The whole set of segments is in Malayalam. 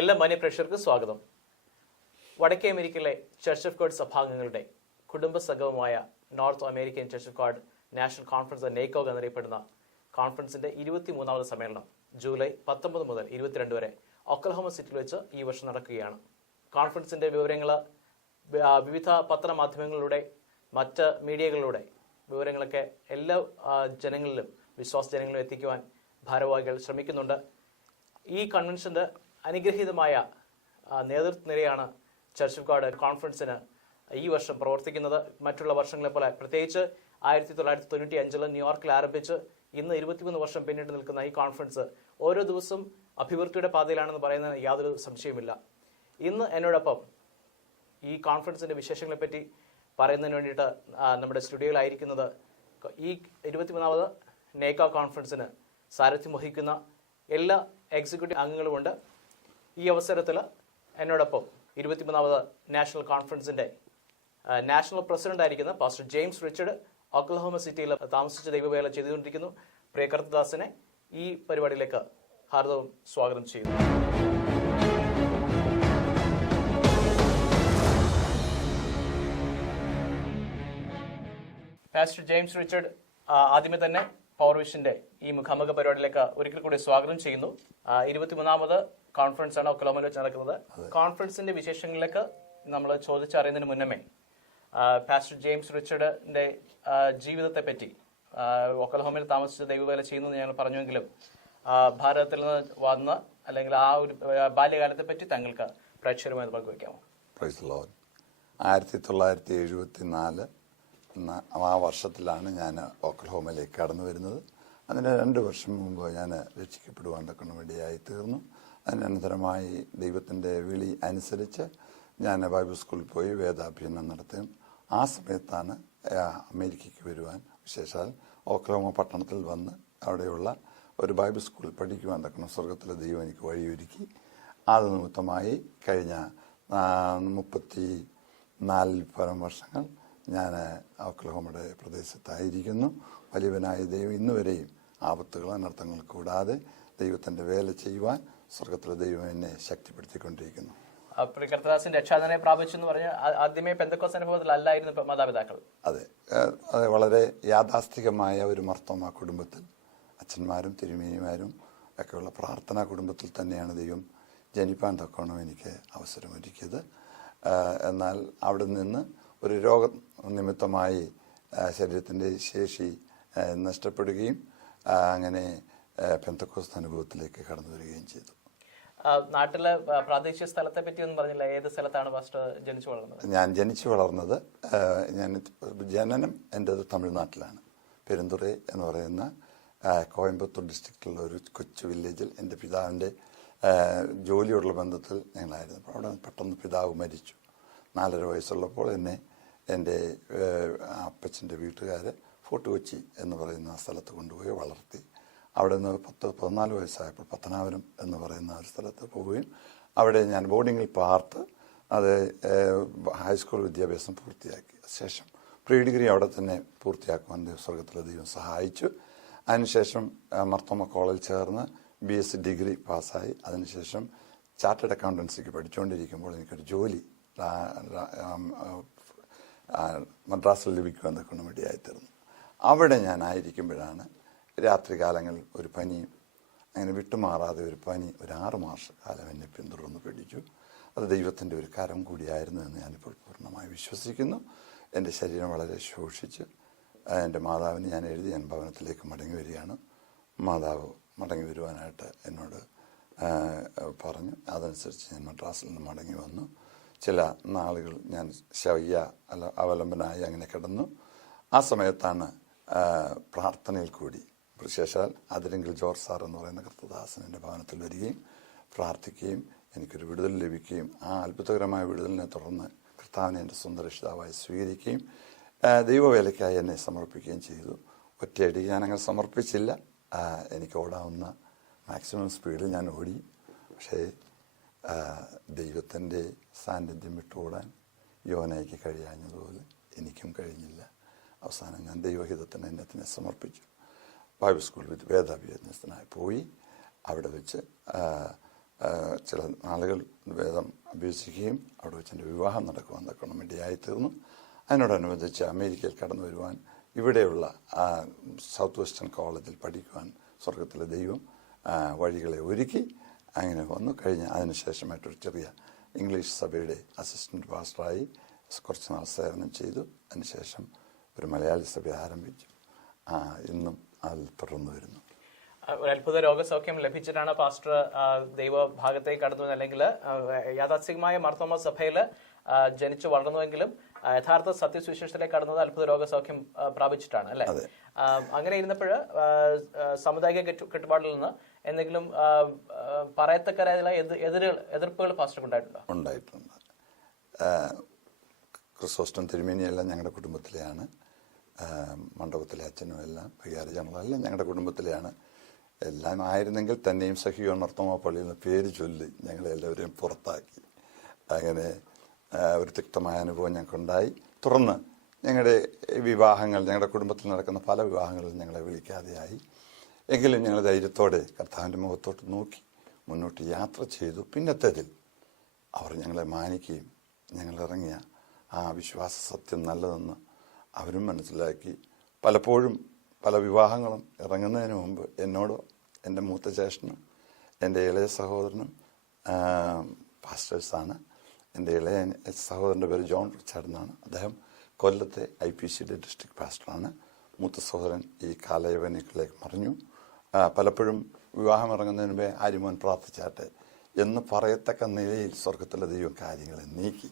എല്ലാ മാന്യപ്രേക്ഷകർക്കും സ്വാഗതം. വടക്കേ അമേരിക്കയിലെ ചർച്ച് ഓഫ് ഗോഡ് സഭാംഗങ്ങളുടെ കുടുംബസംഗമമായ North American church of God national conference NACOG എന്നറിയപ്പെടുന്ന കോൺഫറൻസിന്റെ 23ാമത് സമ്മേളനം ജൂലൈ 19 മുതൽ 22 വരെ ഒക്ലഹോമ സിറ്റിയിൽ വെച്ച് ഈ വർഷം നടക്കുകയാണ്. കോൺഫറൻസിന്റെ വിവരങ്ങൾ വിവിധ പത്രമാധ്യമങ്ങളിലൂടെ മറ്റ് മീഡിയകളിലൂടെ വിവരങ്ങളൊക്കെ എല്ലാ ജനങ്ങളിലും വിശ്വാസ ജനങ്ങളിലും എത്തിക്കുവാൻ ഭാരവാഹികൾ ശ്രമിക്കുന്നുണ്ട്. ഈ കൺവെൻഷന്റെ അനുഗ്രഹീതമായ നേതൃത്വനിരയാണ് ചർച്ച് ഓഫ് ഗോഡ് കോൺഫറൻസിന് ഈ വർഷം പ്രവർത്തിക്കുന്നത്. മറ്റുള്ള വർഷങ്ങളെ പോലെ പ്രത്യേകിച്ച് 1995 ന്യൂയോർക്കിൽ ആരംഭിച്ച് ഇന്ന് 23 വർഷം പിന്നിട്ട് നിൽക്കുന്ന ഈ കോൺഫറൻസ് ഓരോ ദിവസവും അഭിവൃദ്ധിയുടെ പാതയിലാണെന്ന് പറയുന്നതിന് യാതൊരു സംശയവുമില്ല. ഇന്ന് എന്നോടൊപ്പം ഈ കോൺഫറൻസിന്റെ വിശേഷങ്ങളെപ്പറ്റി പറയുന്നതിന് വേണ്ടിയിട്ട് നമ്മുടെ സ്റ്റുഡിയോയിലായിരിക്കുന്നത് ഈ 23ാമത് നേക്കോ കോൺഫറൻസിന് സാരഥ്യം വഹിക്കുന്ന എല്ലാ എക്സിക്യൂട്ടീവ് അംഗങ്ങളുമുണ്ട്. ഈ അവസരത്തിൽ എന്നോടൊപ്പം 23ാമത് നാഷണൽ കോൺഫറൻസിന്റെ നാഷണൽ പ്രസിഡന്റ് ആയിരിക്കുന്ന പാസ്റ്റർ ജെയിംസ് റിച്ചർഡ് ഒക്ലഹോമ സിറ്റിയിൽ താമസിച്ച് ദൈവവേല ചെയ്തുകൊണ്ടിരിക്കുന്നു. പ്രിയ കർത്തദാസനെ ഈ പരിപാടിയിലേക്ക് ഹാർദവും സ്വാഗതം ചെയ്യുന്നു. പാസ്റ്റർ ജെയിംസ് റിച്ചർഡ്, ആദ്യമേ തന്നെ പവർവിഷന്റെ ഈ മുഖാമുഖ പരിപാടിയിലേക്ക് ഒരിക്കൽ കൂടി സ്വാഗതം ചെയ്യുന്നു. 23ാമത് കോൺഫറൻസ് ആണ് ഒക്ലഹോമയിൽ വെച്ച് നടക്കുന്നത്. കോൺഫറൻസിന്റെ വിശേഷങ്ങളിലേക്ക് നമ്മൾ ചോദിച്ചറിയുന്നതിന് മുന്നമേ പാസ്റ്റർ ജെയിംസ് റിച്ചർഡിന്റെ ജീവിതത്തെ പറ്റി, ഒക്ലഹോമയിൽ താമസിച്ച് ദൈവവേല ചെയ്യുന്നു ഞങ്ങൾ പറഞ്ഞുവെങ്കിലും ഭാരതത്തിൽ നിന്ന് വന്ന് അല്ലെങ്കിൽ ആ ഒരു ബാല്യകാലത്തെ പറ്റി താങ്കൾക്ക് പ്രേക്ഷകരുമായി പങ്കുവയ്ക്കാമോ? 1974 ആ വർഷത്തിലാണ് ഞാൻ ഒക്ലഹോമയിലേക്ക് കടന്നു വരുന്നത്. അതിന് 2 വർഷം മുമ്പ് ഞാൻ രക്ഷിക്കപ്പെടുവാൻ തക്കണം വേണ്ടിയായി തീർന്നു. അതിനന്തരമായി ദൈവത്തിൻ്റെ വിളി അനുസരിച്ച് ഞാൻ ബൈബിൾ സ്കൂളിൽ പോയി വേദാഭ്യസനം നടത്തുകയും ആ സമയത്താണ് അമേരിക്കയ്ക്ക് വരുവാൻ, വിശേഷാൽ ഒക്ലഹോമ പട്ടണത്തിൽ വന്ന് അവിടെയുള്ള ഒരു ബൈബിൾ സ്കൂളിൽ പഠിക്കുവാൻ തക്കണം സ്വർഗത്തിലെ ദൈവം എനിക്ക് വഴിയൊരുക്കി. അത് നിമിത്തമായി കഴിഞ്ഞ 34 പരം വർഷങ്ങൾ ഞാൻ ഒക്ലഹോമയുടെ പ്രദേശത്തായിരിക്കുന്നു. വലിയവനായ ദൈവം ഇന്നുവരെയും ആപത്തുകൾ അനർത്ഥങ്ങൾ കൂടാതെ ദൈവത്തിൻ്റെ വേല ചെയ്യുവാൻ സ്വർഗത്തിലെ ദൈവം എന്നെ ശക്തിപ്പെടുത്തിക്കൊണ്ടിരിക്കുന്നു. രക്ഷാദനെ പ്രാപിച്ചെന്ന് പറഞ്ഞ ആദ്യമേ പെന്തക്കോസ്ത് അനുഭവത്തിലല്ലായിരുന്നു മാതാപിതാക്കൾ. അതെ, വളരെ യാഥാസ്ഥികമായ ഒരു മർത്തോമ കുടുംബത്തിൽ അച്ഛന്മാരും തിരുമേനിമാരും ഒക്കെയുള്ള പ്രാർത്ഥനാ കുടുംബത്തിൽ തന്നെയാണ് ദൈവം ജനിപ്പാൻ തക്കോണം എനിക്ക് അവസരമൊരുക്കിയത്. എന്നാൽ അവിടെ നിന്ന് ഒരു രോഗ നിമിത്തമായി ശരീരത്തിൻ്റെ ശേഷി നഷ്ടപ്പെടുകയും അങ്ങനെ പെന്തക്കോസ്ത് അനുഭവത്തിലേക്ക് കടന്നു വരികയും ചെയ്തു. നാട്ടിലെ പ്രാദേശിക സ്ഥലത്തെ പറ്റി ഒന്നും പറഞ്ഞില്ല. ഏത് സ്ഥലത്താണ് പാസ്റ്റർ ജനിച്ചു വളർന്നത്? ഞാൻ ജനിച്ചു വളർന്നത്, ജനനം എൻ്റെത് തമിഴ്നാട്ടിലാണ്. പെരുന്തുറൈ എന്ന് പറയുന്ന കോയമ്പത്തൂർ ഡിസ്ട്രിക്റ്റിലുള്ള ഒരു കൊച്ചു വില്ലേജിൽ എൻ്റെ പിതാവിൻ്റെ ജോലിയോടുള്ള ബന്ധത്തിൽ ഞങ്ങളായിരുന്നു. അപ്പോൾ അവിടെ പെട്ടെന്ന് പിതാവ് മരിച്ചു. 4.5 വയസ്സുള്ളപ്പോൾ എന്നെ എൻ്റെ അപ്പച്ചൻ്റെ വീട്ടുകാർ ഫോർട്ട് കൊച്ചി എന്ന് പറയുന്ന സ്ഥലത്ത് കൊണ്ടുപോയി വളർത്തി. അവിടെ നിന്ന് 14 വയസ്സായപ്പോൾ പത്തനാപുരം എന്ന് പറയുന്ന ഒരു സ്ഥലത്ത് പോവുകയും അവിടെ ഞാൻ ബോർഡിങ്ങിൽ പാർത്ത് അത് ഹൈസ്കൂൾ വിദ്യാഭ്യാസം പൂർത്തിയാക്കി. ശേഷം പ്രീ ഡിഗ്രി അവിടെ തന്നെ പൂർത്തിയാക്കുവാൻ സ്വർഗത്തിലെ ദൈവം സഹായിച്ചു. അതിനുശേഷം മർത്തോമ കോളേജിൽ ചേർന്ന് BSc ഡിഗ്രി പാസ്സായി. അതിനുശേഷം ചാർട്ടേഡ് അക്കൗണ്ടൻസിക്ക് പഠിച്ചുകൊണ്ടിരിക്കുമ്പോൾ എനിക്കൊരു ജോലി മദ്രാസിൽ ലഭിക്കുവാൻ തക്കണം വേണ്ടിയായിത്തീർന്നു. അവിടെ ഞാനായിരിക്കുമ്പോഴാണ് രാത്രികാലങ്ങളിൽ ഒരു പനിയും അങ്ങനെ വിട്ടുമാറാതെ ഒരു പനി ഒരു 6 മാസക്കാലം എന്നെ പിന്തുടർന്ന് പിടിച്ചു. അത് ദൈവത്തിൻ്റെ ഒരു കരം കൂടിയായിരുന്നു എന്ന് ഞാനിപ്പോൾ പൂർണ്ണമായി വിശ്വസിക്കുന്നു. എൻ്റെ ശരീരം വളരെ ശോഷിച്ച് എൻ്റെ മാതാവിന് ഞാൻ ഭവനത്തിലേക്ക് മടങ്ങി വരികയാണ്. മാതാവ് മടങ്ങി വരുവാനായിട്ട് എന്നോട് പറഞ്ഞു. അതനുസരിച്ച് ഞാൻ മദ്രാസിൽ നിന്ന് മടങ്ങി വന്നു. ചില നാളുകൾ ഞാൻ അവലംബനായി അങ്ങനെ കിടന്നു. ആ സമയത്താണ് പ്രാർത്ഥനയിൽ കൂടി വിശേഷാൽ അതിരെങ്കിൽ ജോർജ് സാർ എന്ന് പറയുന്ന കർത്തദാസൻ എൻ്റെ ഭവനത്തിൽ വരികയും പ്രാർത്ഥിക്കുകയും എനിക്കൊരു വിടുതൽ ലഭിക്കുകയും ആ അത്ഭുതകരമായ വിടുതലിനെ തുടർന്ന് കർത്താവിനെ എൻ്റെ സ്വന്തം രക്ഷിതാവായി സ്വീകരിക്കുകയും ദൈവവേലയ്ക്കായി എന്നെ സമർപ്പിക്കുകയും ചെയ്തു. ഒറ്റയടി ഞാനങ്ങനെ സമർപ്പിച്ചില്ല. എനിക്ക് ഓടാവുന്ന മാക്സിമം സ്പീഡിൽ ഞാൻ ഓടി. പക്ഷേ ദൈവത്തിൻ്റെ സാന്നിധ്യം വിട്ടോടാൻ യോനയ്ക്ക് കഴിയാഞ്ഞതുപോലെ എനിക്കും കഴിഞ്ഞില്ല. അവസാനം ഞാൻ ദൈവഹിതത്തിന് എന്നെ സമർപ്പിച്ചു. ബൈബിൾ സ്കൂളിൽ വേദാഭ്യാസത്തിനായി പോയി. അവിടെ വെച്ച് ചില നാളുകൾ വേദം അഭ്യസിക്കുകയും അവിടെ വെച്ച് എൻ്റെ വിവാഹം നടക്കുവാൻ തക്കണം ഇടയായിത്തീർന്നു. അതിനോടനുബന്ധിച്ച് അമേരിക്കയിൽ കടന്നു വരുവാൻ ഇവിടെയുള്ള സൗത്ത് വെസ്റ്റേൺ കോളേജിൽ പഠിക്കുവാൻ സ്വർഗത്തിലെ ദൈവം വഴികളെ ഒരുക്കി. അങ്ങനെ വന്നു കഴിഞ്ഞ് അതിനുശേഷമായിട്ടൊരു ചെറിയ ഇംഗ്ലീഷ് സഭയുടെ അസിസ്റ്റൻറ്റ് പാസ്റ്ററായി കുറച്ച് നാൾ സേവനം ചെയ്തു. അതിനുശേഷം ഒരു മലയാളി സഭ ആരംഭിച്ചു. ഇന്നും അതിൽ തുടർന്നു വരുന്നു. ഒരു അത്ഭുത രോഗസൗഖ്യം ലഭിച്ചിട്ടാണ് പാസ്റ്റർ ദൈവഭാഗത്തേക്ക് കടന്നത്, അല്ലെങ്കിൽ യാഥാസ്ഥികമായ മാർത്തോമ സഭയിൽ ജനിച്ചു വളർന്നുവെങ്കിലും യഥാർത്ഥ സത്യസുവിശേഷത്തിലേക്ക് കടന്നത് അത്ഭുത രോഗസൗഖ്യം പ്രാപിച്ചിട്ടാണ് അല്ലെ? അങ്ങനെ ഇരുന്നപ്പോൾ സാമുദായിക കെട്ടുപാടിൽ നിന്ന് എന്തെങ്കിലും പറയത്തക്കരായുള്ള എതിർപ്പുകൾ പാസ്റ്റർ ഉണ്ടായിട്ടുണ്ട്. ക്രിസോസ്റ്റം തിരുമേനിയെല്ലാം ഞങ്ങളുടെ കുടുംബത്തിലെയാണ്. മണ്ഡപത്തിലെ അച്ഛനും എല്ലാം വികാരി ജനറലെല്ലാം ഞങ്ങളുടെ കുടുംബത്തിലെയാണ്. എല്ലാം ആയിരുന്നെങ്കിൽ തന്നെയും സഹിയോൺ മർത്തോമ പള്ളിയിൽ നിന്ന് പേര് ചൊല്ലി ഞങ്ങളെല്ലാവരെയും പുറത്താക്കി. അങ്ങനെ ഒരു തിക്തമായ അനുഭവം ഞങ്ങൾക്കുണ്ടായി. തുടർന്ന് ഞങ്ങളുടെ വിവാഹങ്ങൾ, ഞങ്ങളുടെ കുടുംബത്തിൽ നടക്കുന്ന പല വിവാഹങ്ങളിലും ഞങ്ങളെ വിളിക്കാതെയായി. എങ്കിലും ഞങ്ങൾ ധൈര്യത്തോടെ കർത്താവിൻ്റെ മുഖത്തോട്ട് നോക്കി മുന്നോട്ട് യാത്ര ചെയ്തു. പിന്നത്തേതിൽ അവർ ഞങ്ങളെ മാനിക്കുകയും ഞങ്ങളിറങ്ങിയ ആ വിശ്വാസ സത്യം നല്ലതെന്ന് അവരും മനസ്സിലാക്കി. പലപ്പോഴും പല വിവാഹങ്ങളും ഇറങ്ങുന്നതിന് മുമ്പ് എന്നോട് എൻ്റെ മൂത്ത ജ്യേഷ്ഠനും എൻ്റെ ഇളയ സഹോദരനും പാസ്റ്റേഴ്സാണ്. എൻ്റെ ഇളയ സഹോദരൻ്റെ പേര് ജോൺ റിച്ചാർഡ് എന്നാണ്. അദ്ദേഹം കൊല്ലത്തെ IPCയുടെ ഡിസ്ട്രിക്ട് പാസ്റ്ററാണ്. മൂത്ത സഹോദരൻ ഈ കാലയവനികളിലേക്ക് മറിഞ്ഞു. പലപ്പോഴും വിവാഹം ഇറങ്ങുന്നതിന് മുമ്പേ ആര്യമോൻ പ്രാർത്ഥിച്ചാട്ടെ എന്ന് പറയത്തക്ക നിലയിൽ സ്വർഗത്തിലെ ദൈവം കാര്യങ്ങളെ നീക്കി.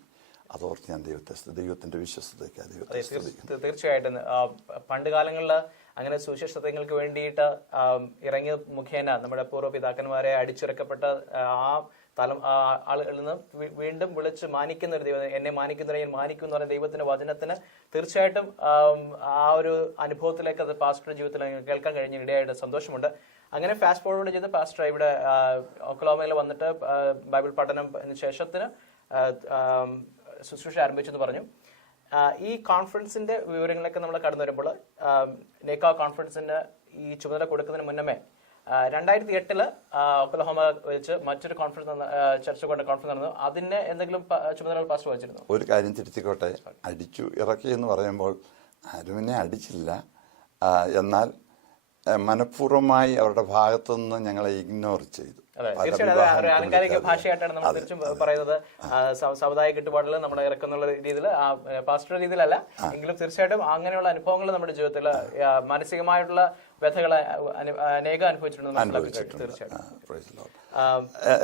അതോർത്ത് ഞാൻ ദൈവത്തിന്റെ വിശ്വസ്തതയ്ക്ക് തീർച്ചയായിട്ടും പണ്ട് കാലങ്ങളിൽ അങ്ങനെ സുവിശേഷങ്ങൾക്ക് വേണ്ടിയിട്ട് ഇറങ്ങിയ മുഖേന നമ്മുടെ പൂർവ്വപിതാക്കന്മാരെ അടിച്ചിറക്കപ്പെട്ട ആ ആളുകളിൽ നിന്ന് വീണ്ടും വിളിച്ച് മാനിക്കുന്ന ഒരു ദൈവം, എന്നെ മാനിക്കുന്നവരെ ഞാൻ മാനിക്കും എന്ന് പറയുന്ന ദൈവത്തിന്റെ വചനത്തിന് തീർച്ചയായിട്ടും ആ ഒരു അനുഭവത്തിലേക്ക് അത് പാസ്റ്ററുടെ ജീവിതത്തിൽ കേൾക്കാൻ കഴിഞ്ഞ ഇടയായിട്ട് സന്തോഷമുണ്ട്. അങ്ങനെ ഫാസ്റ്റ് ഫോർവേഡ് ചെയ്ത് പാസ്റ്റർ ഇവിടെ ഒക്ലഹോമയിൽ വന്നിട്ട് ബൈബിൾ പഠനം ശേഷത്തിന് ശുശ്രൂഷ ആരംഭിച്ചെന്ന് പറഞ്ഞു. ഈ കോൺഫറൻസിന്റെ വിവരങ്ങളൊക്കെ നമ്മൾ കടന്നു വരുമ്പോൾ നേക്കോ കോൺഫറൻസിന് ഈ ചുമതല കൊടുക്കുന്നതിന് മുന്നമേ 2008 ഒക്ലഹോമ വെച്ച് മറ്റൊരു കോൺഫറൻസ് ചർച്ച് കൊണ്ട് കോൺഫറൻസ് നടന്നു. അതിന് എന്തെങ്കിലും ചുമതലകൾ പാസ്റ്റർ വഹിച്ചിരുന്നു? ഒരു കാര്യം തിരുത്തിക്കോട്ടെ. അടിച്ചു ഇറക്കി എന്ന് പറയുമ്പോൾ ആരും എന്നെ അടിച്ചില്ല. എന്നാൽ മനഃപൂർവ്വമായി അവരുടെ ഭാഗത്തു നിന്ന് ഞങ്ങളെ ഇഗ്നോർ ചെയ്തു. തീർച്ചയായിട്ടും ആലങ്കാരിക ഭാഷയായിട്ടാണ് നമ്മൾ തിരിച്ചും പറയുന്നത്. സമുദായ കെട്ടുപാടിൽ നമ്മൾ ഇറക്കുന്നുള്ള രീതിയിൽ, പാസ്റ്റർ രീതിയിലല്ല എങ്കിലും തീർച്ചയായിട്ടും അങ്ങനെയുള്ള അനുഭവങ്ങൾ നമ്മുടെ ജീവിതത്തിൽ മാനസികമായിട്ടുള്ള വ്യഥകൾ അനേകം അനുഭവിച്ചിട്ടുണ്ട്. തീർച്ചയായിട്ടും.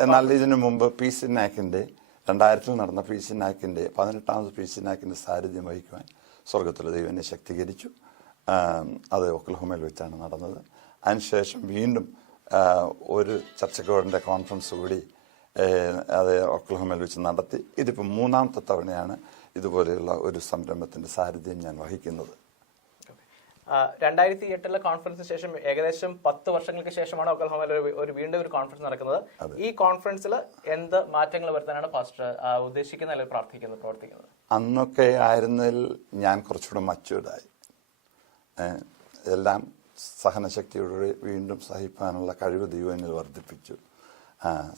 എന്നാൽ ഇതിനു മുമ്പ് PCNAKന്റെ 2000 നടന്ന PCNAKന്റെ 18ാമത് PCNAKന്റെ സാന്നിധ്യം വഹിക്കുവാൻ സ്വർഗത്തിലെ ദൈവം എന്നെ ശക്തീകരിച്ചു. അത് ഒക്ലഹോമയിൽ വെച്ചാണ് നടന്നത്. അതിനുശേഷം വീണ്ടും ഒരു ചർച്ചക്കോടിൻ്റെ കോൺഫറൻസ് കൂടി അത് ഒക്ലഹോമയിൽ വെച്ച് നടത്തി. ഇതിപ്പോൾ 3ാമത്തെ തവണയാണ് ഇതുപോലെയുള്ള ഒരു സംരംഭത്തിന്റെ സാന്നിധ്യം ഞാൻ വഹിക്കുന്നത്. 2008 കോൺഫറൻസിന് ശേഷം ഏകദേശം 10 വർഷങ്ങൾക്ക് ശേഷമാണ് ഒക്ലഹോമയിൽ വീണ്ടും ഒരു കോൺഫറൻസ് നടക്കുന്നത്. ഈ കോൺഫറൻസിൽ എന്ത് മാറ്റങ്ങൾ വരുത്താനാണ് പാസ്റ്റർ ഉദ്ദേശിക്കുന്നത് അല്ലെങ്കിൽ പ്രവർത്തിക്കുന്നത്? അന്നൊക്കെ ആയിരുന്നതിൽ ഞാൻ കുറച്ചുകൂടെ മച്യൂർഡായി. എല്ലാം സഹനശക്തിയോടെ വീണ്ടും സഹിപ്പാനുള്ള കഴിവ് ദൈവനിൽ വർദ്ധിപ്പിച്ചു.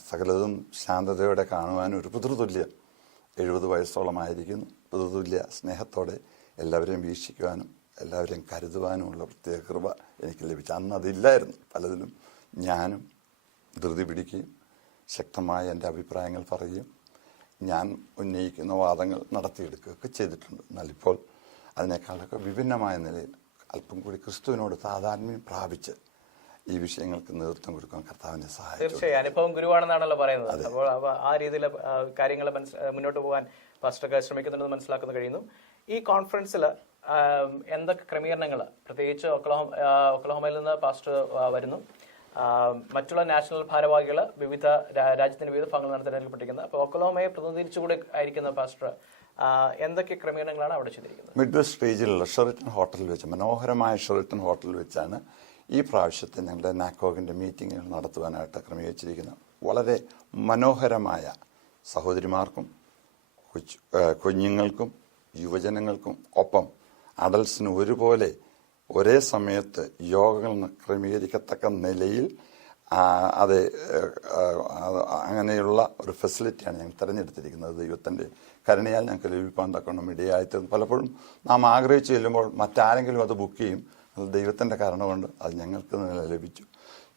സകലതും ശാന്തതയോടെ കാണുവാനും ഒരു പിതൃതുല്യം 70 വയസ്സോളമായിരിക്കുന്നു. പിതൃതുല്യ സ്നേഹത്തോടെ എല്ലാവരെയും വീക്ഷിക്കുവാനും എല്ലാവരെയും കരുതുവാനുമുള്ള പ്രത്യേക കൃപ എനിക്ക് ലഭിച്ചു. അന്ന് അതില്ലായിരുന്നു. പലതിലും ഞാനും ധൃതി പിടിക്കുകയും ശക്തമായ എൻ്റെ അഭിപ്രായങ്ങൾ പറയുകയും ഞാൻ ഉന്നയിക്കുന്ന വാദങ്ങൾ നടത്തിയെടുക്കുകയൊക്കെ ചെയ്തിട്ടുണ്ട്. എന്നാൽ ഇപ്പോൾ അതിനേക്കാളൊക്കെ വിഭിന്നമായ നിലയിൽ അല്പം കൂടി ക്രിസ്തുവിനോട് താതാത്മ്യം പ്രാപിച്ച് ഈ വിഷയങ്ങൾക്ക് നേതൃത്വം കൊടുക്കാൻ കർത്താവിനെ സഹായിച്ചു. തീർച്ചയായും അനുഭവം ഗുരുവാണെന്നാണല്ലോ പറയുന്നത്. അപ്പോൾ ആ രീതിയിൽ കാര്യങ്ങൾ മുന്നോട്ട് പോകാൻ പാസ്റ്റർ ശ്രമിക്കുന്നുണ്ടെന്ന് മനസ്സിലാക്കാൻ കഴിയുന്നു. ഈ കോൺഫറൻസിൽ എന്തൊക്കെ ക്രമീകരണങ്ങൾ, പ്രത്യേകിച്ച് ഒക്ലഹോമയിൽ നിന്ന് പാസ്റ്റർ വരുന്നു, മറ്റുള്ള നാഷണൽ ഭാരവാഹികൾ വിവിധ രാജ്യത്തിന്റെ വിവിധ ഭാഗങ്ങൾ തിരഞ്ഞെടുക്കപ്പെട്ടിരിക്കുന്നത്. അപ്പോൾ ഒക്ലഹോമയെ പ്രതിനിധീകരിച്ചുകൂടെ ആയിരിക്കുന്ന പാസ്റ്റർ എന്തൊക്കെ ക്രമീകരണങ്ങളാണ് അവിടെ ചെയ്തിരിക്കുന്നത്? മിഡ് വെസ്റ്റ് സ്റ്റേജിലുള്ള ഷെറിട്ടൺ ഹോട്ടലിൽ വെച്ച്, മനോഹരമായ ഷെറിട്ടൺ ഹോട്ടലിൽ വെച്ചാണ് ഈ പ്രാവശ്യത്തെ ഞങ്ങളുടെ നാക്കോഗിൻ്റെ മീറ്റിങ്ങുകൾ നടത്തുവാനായിട്ട് ക്രമീകരിച്ചിരിക്കുന്നത്. വളരെ മനോഹരമായ സഹോദരിമാർക്കും കുഞ്ഞുങ്ങൾക്കും യുവജനങ്ങൾക്കും ഒപ്പം അഡൽസിനും ഒരുപോലെ ഒരേ സമയത്ത് യോഗങ്ങൾ ക്രമീകരിക്കത്തക്ക നിലയിൽ അത് അങ്ങനെയുള്ള ഒരു ഫെസിലിറ്റിയാണ് ഞങ്ങൾ തിരഞ്ഞെടുത്തിരിക്കുന്നത്. ദൈവത്തിൻ്റെ കരുണയാൽ ഞങ്ങൾക്ക് ലഭിക്കാൻ തക്കണം ഇടയായിത്തീർന്നു. പലപ്പോഴും നാം ആഗ്രഹിച്ച് ചെല്ലുമ്പോൾ മറ്റാരെങ്കിലും അത് ബുക്ക് ചെയ്യും. അത് ദൈവത്തിൻ്റെ കരുണ കൊണ്ട് അത് ഞങ്ങൾക്ക് ലഭിച്ചു.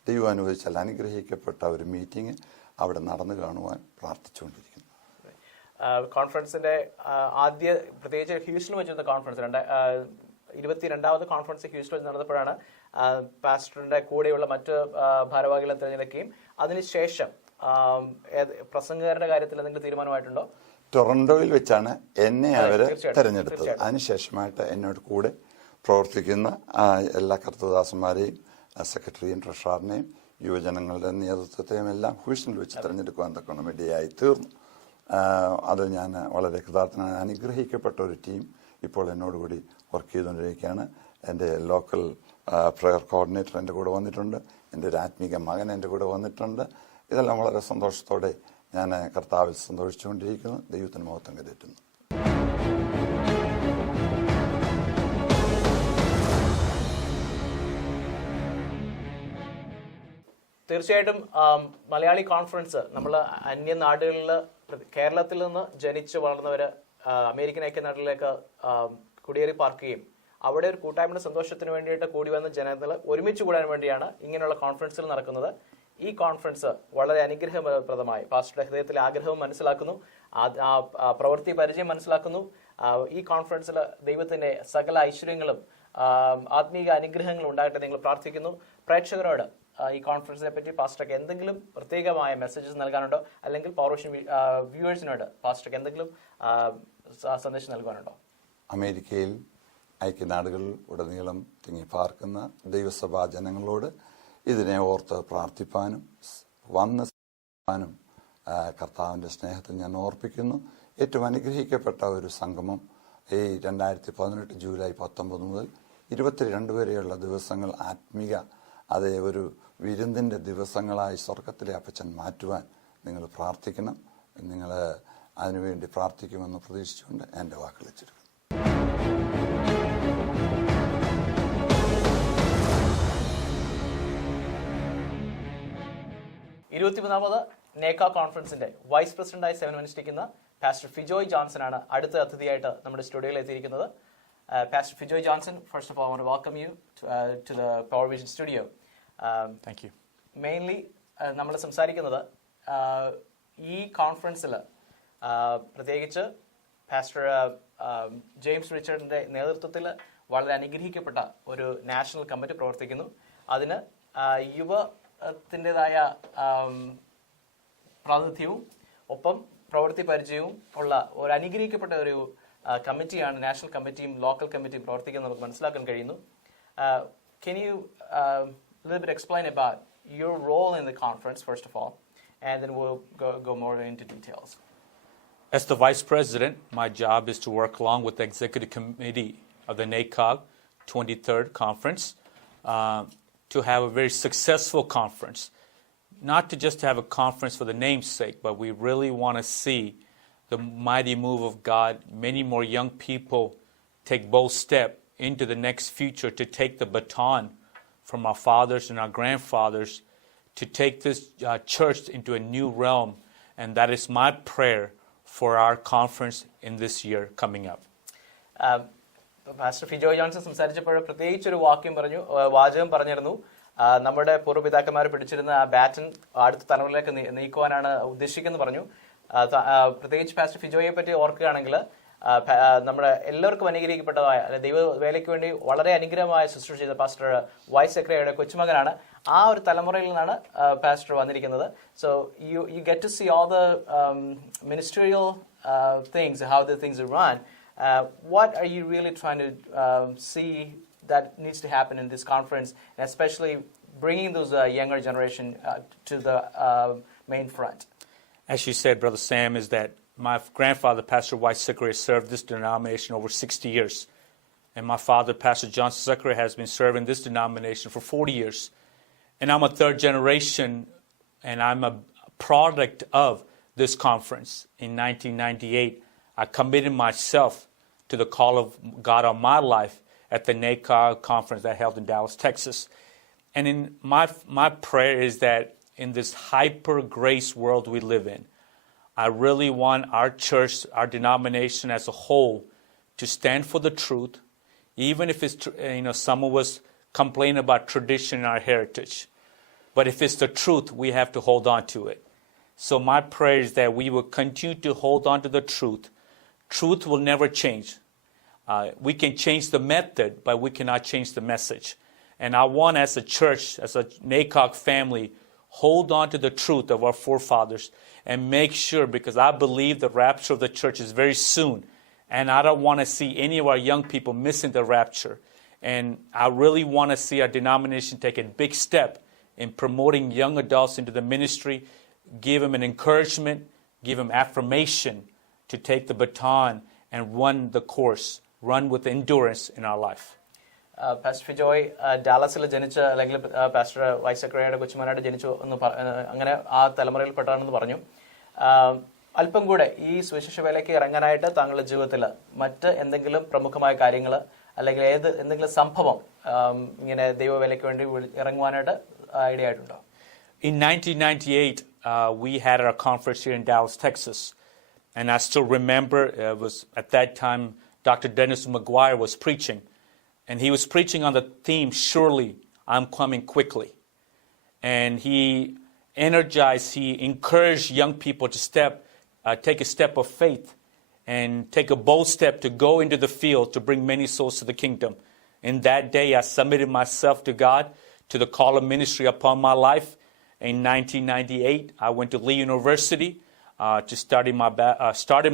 ദൈവം അനുവദിച്ചാൽ അനുഗ്രഹിക്കപ്പെട്ട ഒരു മീറ്റിംഗ് അവിടെ നടന്നു കാണുവാൻ പ്രാർത്ഥിച്ചുകൊണ്ടിരിക്കുന്നു. കോൺഫറൻസിന്റെ ആദ്യ പ്രത്യേകിച്ച് ഹ്യൂസ്റ്റണിൽ വെച്ചിരുന്ന കോൺഫറൻസ് 22ാമത് കോൺഫറൻസ് ഹ്യൂസ്റ്റണിൽ വെച്ച് നടന്നപ്പോഴാണ് പാസ്റ്ററിന്റെ കൂടെയുള്ള മറ്റ് ഭാരവാഹികളെ തിരഞ്ഞെടുക്കുകയും അതിനുശേഷം പ്രസംഗകരുടെ കാര്യത്തിൽ എന്തെങ്കിലും തീരുമാനമായിട്ടുണ്ടോ? ടൊറന്റോയിൽ വെച്ചാണ് എന്നെ അവർ തെരഞ്ഞെടുത്തത്. അതിനുശേഷമായിട്ട് എന്നോട് കൂടെ പ്രവർത്തിക്കുന്ന എല്ലാ കർത്തദാസന്മാരെയും സെക്രട്ടറിയും ട്രഷററിനെയും യുവജനങ്ങളുടെ നേതൃത്വത്തെയും എല്ലാം ഹ്യൂസ്റ്റണിൽ വെച്ച് തിരഞ്ഞെടുക്കുവാൻ തക്കണം ഇടയായി തീർന്നു. അത് ഞാൻ വളരെ കൃതാർത്ഥനാണ്. അനുഗ്രഹിക്കപ്പെട്ട ഒരു ടീം ഇപ്പോൾ എന്നോടുകൂടി വർക്ക് ചെയ്തുകൊണ്ടിരിക്കുകയാണ്. എൻ്റെ ലോക്കൽ പ്രയർ കോർഡിനേറ്റർ എൻ്റെ കൂടെ വന്നിട്ടുണ്ട്. എൻ്റെ ഒരു ആത്മീക മകൻ എൻ്റെ കൂടെ വന്നിട്ടുണ്ട്. ഇതെല്ലാം വളരെ സന്തോഷത്തോടെ ഞാൻ കർത്താവിൽ സന്തോഷിച്ചുകൊണ്ടിരിക്കുന്നു. ദൈവത്തിന് മഹത്വം കരേറ്റുന്നു. തീർച്ചയായിട്ടും മലയാളി കോൺഫറൻസ് നമ്മൾ അന്യ നാടുകളിൽ കേരളത്തിൽ നിന്ന് ജനിച്ചു വളർന്നവര് അമേരിക്കൻ ഐക്യനാട്ടിലേക്ക് കുടിയേറി പാർക്കുകയും അവിടെ ഒരു കൂട്ടായ്മയുടെ സന്തോഷത്തിന് വേണ്ടിയിട്ട് കൂടി വന്ന ജനങ്ങൾ ഒരുമിച്ച് കൂടാൻ വേണ്ടിയാണ് ഇങ്ങനെയുള്ള കോൺഫറൻസുകൾ നടക്കുന്നത്. ഈ കോൺഫറൻസ് വളരെ അനുഗ്രഹപ്രദമായി പാസ്റ്ററുടെ ഹൃദയത്തിലെ ആഗ്രഹവും മനസ്സിലാക്കുന്നു, പ്രവൃത്തി പരിചയം മനസ്സിലാക്കുന്നു. ഈ കോൺഫറൻസിൽ ദൈവത്തിന്റെ സകല ഐശ്വര്യങ്ങളും ആത്മീക അനുഗ്രഹങ്ങളും ഉണ്ടാകട്ടെ നിങ്ങൾ പ്രാർത്ഥിക്കുന്നു. പ്രേക്ഷകരോട് ഈ കോൺഫറൻസിനെ പറ്റി പാസ്റ്റർക്ക് എന്തെങ്കിലും പ്രത്യേകമായ മെസ്സേജസ് നൽകാനുണ്ടോ, അല്ലെങ്കിൽ പവർവിഷൻ വ്യൂവേഴ്സിനോട് പാസ്റ്റർക്ക് എന്തെങ്കിലും സന്ദേശം നൽകാനുണ്ടോ? അമേരിക്കയിൽ ഐക്യനാടുകളിൽ ഉടനീളം തിങ്ങി പാർക്കുന്ന ദൈവസഭാ ജനങ്ങളോട് ഇതിനെ ഓർത്ത് പ്രാർത്ഥിപ്പാനും വന്ന് കർത്താവിൻ്റെ സ്നേഹത്തിൽ ഞാൻ ഓർപ്പിക്കുന്നു. ഏറ്റവും അനുഗ്രഹിക്കപ്പെട്ട ഒരു സംഗമം ഈ 2018 ജൂലൈ 19 മുതൽ 22 വരെയുള്ള ദിവസങ്ങൾ ആത്മീക അതേ ഒരു വിരുന്നിൻ്റെ ദിവസങ്ങളായി സ്വർഗത്തിലെ അപ്പച്ചൻ മാറ്റുവാൻ നിങ്ങൾ പ്രാർത്ഥിക്കണം. നിങ്ങൾ അതിനുവേണ്ടി പ്രാർത്ഥിക്കുമെന്ന് പ്രതീക്ഷിച്ചുകൊണ്ട് എൻ്റെ വാക്കുകൾ വെച്ചിരിക്കുന്നു. 23ാമത് നേക്ക കോൺഫറൻസിന്റെ വൈസ് പ്രസിഡന്റായി സേവനമനുഷ്ഠിക്കുന്ന പാസ്റ്റർ ഫിജോയ് ജോൺസൺ ആണ് അടുത്ത അതിഥിയായിട്ട് നമ്മുടെ സ്റ്റുഡിയോയിൽ എത്തിയിരിക്കുന്നത്. Pastor Fijoy Johnson, first of all, I want to welcome you to the Powervision studio. Thank you. Mainly, നമ്മൾ സംസാരിക്കുന്നത് ഈ കോൺഫറൻസിൽ പ്രത്യേകിച്ച് പാസ്റ്റർ ജെയിംസ് റിച്ചർഡിന്റെ നേതൃത്വത്തിൽ വളരെ അനുഗ്രഹിക്കപ്പെട്ട ഒരു നാഷണൽ കമ്മിറ്റി പ്രവർത്തിക്കുന്നു. അതിന് യുവത്തിൻ്റെതായ പ്രാതിനിധ്യവും ഒപ്പം പ്രവൃത്തി പരിചയവും ഉള്ള ഒരു അനുഗ്രഹിക്കപ്പെട്ട ഒരു കമ്മിറ്റിയാണ് നാഷണൽ കമ്മിറ്റിയും ലോക്കൽ കമ്മിറ്റിയും പ്രവർത്തിക്കുന്നത് നമുക്ക് മനസ്സിലാക്കാൻ കഴിയുന്നു. Can you little bit explain about your role in the conference first of all, and then we'll go more into details. As the Vice President, my job is to work along with the Executive Committee of the Nacog 23rd Conference to have a very successful conference. Not to just have a conference for the name's sake, but we really want to see the mighty move of God, many more young people take bold step into the next future to take the baton from our fathers and our grandfathers to take this church into a new realm. And that is my prayer for our conference in this year coming up. Pastor Fijoy Johnson സംസാരിച്ചപ്പോൾ പ്രത്യേകിച്ചൊരു വാചകം പറഞ്ഞിരുന്നു. നമ്മുടെ പൂർവ്വപിതാക്കന്മാർ പിടിച്ചിരുന്ന ആ ബാറ്റൻ അടുത്ത തലമുറയിലേക്ക് നീക്കുവാനാണ് ഉദ്ദേശിക്കുന്നത് പറഞ്ഞു. പ്രത്യേകിച്ച് പാസ്റ്റർ ഫിജോയെ പറ്റി ഓർക്കുകയാണെങ്കിൽ നമ്മുടെ എല്ലാവർക്കും അനുഗ്രഹിക്കപ്പെട്ടതായ ദൈവ വേലയ്ക്ക് വേണ്ടി വളരെ അനുഗ്രഹമായ ശുശ്രൂഷ ചെയ്ത പാസ്റ്റർ വൈസ് സെക്രട്ടറിയുടെ കൊച്ചുമകനാണ്. ആ ഒരു തലമുറയിൽ നിന്നാണ് പാസ്റ്റർ വന്നിരിക്കുന്നത്. So you get to see all the ministerial things, how the things are run. What are you really trying to see that needs to happen in this conference, and especially bringing those younger generation to the main front? As you said, Brother Sam, is that my grandfather, Pastor White Zachary, served this denomination over 60 years. And my father, Pastor John Zachary, has been serving this denomination for 40 years. And I'm a third generation, and I'm a product of this conference. In 1998, I committed myself to the call of God on my life at the Nacog conference that held in Dallas, Texas. And in my prayer is that in this hyper grace world we live in, I really want our church, our denomination as a whole, to stand for the truth, even if it's, some of us complain about tradition and our heritage. But if it's the truth, we have to hold on to it. So my prayer is that we will continue to hold on to the truth. Truth will never change. We can change the method, but we cannot change the message. And I want, as a church, as a Nacog family, hold on to the truth of our forefathers and make sure, because I believe the rapture of the church is very soon. And I don't want to see any of our young people missing the rapture. And I really want to see our denomination take a big step in promoting young adults into the ministry, give them an encouragement, give them affirmation to take the baton and run the course, run with endurance in our life. Pastor Fijoy ഡാലസിൽ ജനിച്ച അല്ലെങ്കിൽ പാസ്റ്റർ വൈസ് സെക്രട്ടറിയുടെ കൊച്ചുമോനായിട്ട് ജനിച്ചു എന്ന് അങ്ങനെ ആ തലമുറയിൽപ്പെട്ടാണെന്ന് പറഞ്ഞു. അല്പം കൂടെ ഈ സുവിശേഷ വേലയ്ക്ക് ഇറങ്ങാനായിട്ട് താങ്കളുടെ ജീവിതത്തിൽ മറ്റ് എന്തെങ്കിലും പ്രമുഖമായ കാര്യങ്ങൾ അല്ലെങ്കിൽ എന്തെങ്കിലും സംഭവം ഇങ്ങനെ ദൈവവേലയ്ക്ക് വേണ്ടി ഇറങ്ങുവാനായിട്ട് ഐഡിയ ആയിട്ടുണ്ടോ? In 1998, we had our conference here in Dallas, Texas. And I still remember, it was at that time, Dr. Dennis McGuire was preaching. And he was preaching on the theme, Surely I'm Coming Quickly. And he energized, he encouraged young people to take a step of faith and take a bold step to go into the field to bring many souls to the kingdom. In that day, I submitted myself to God, to the call of ministry upon my life. In 1998, I went to Lee University to started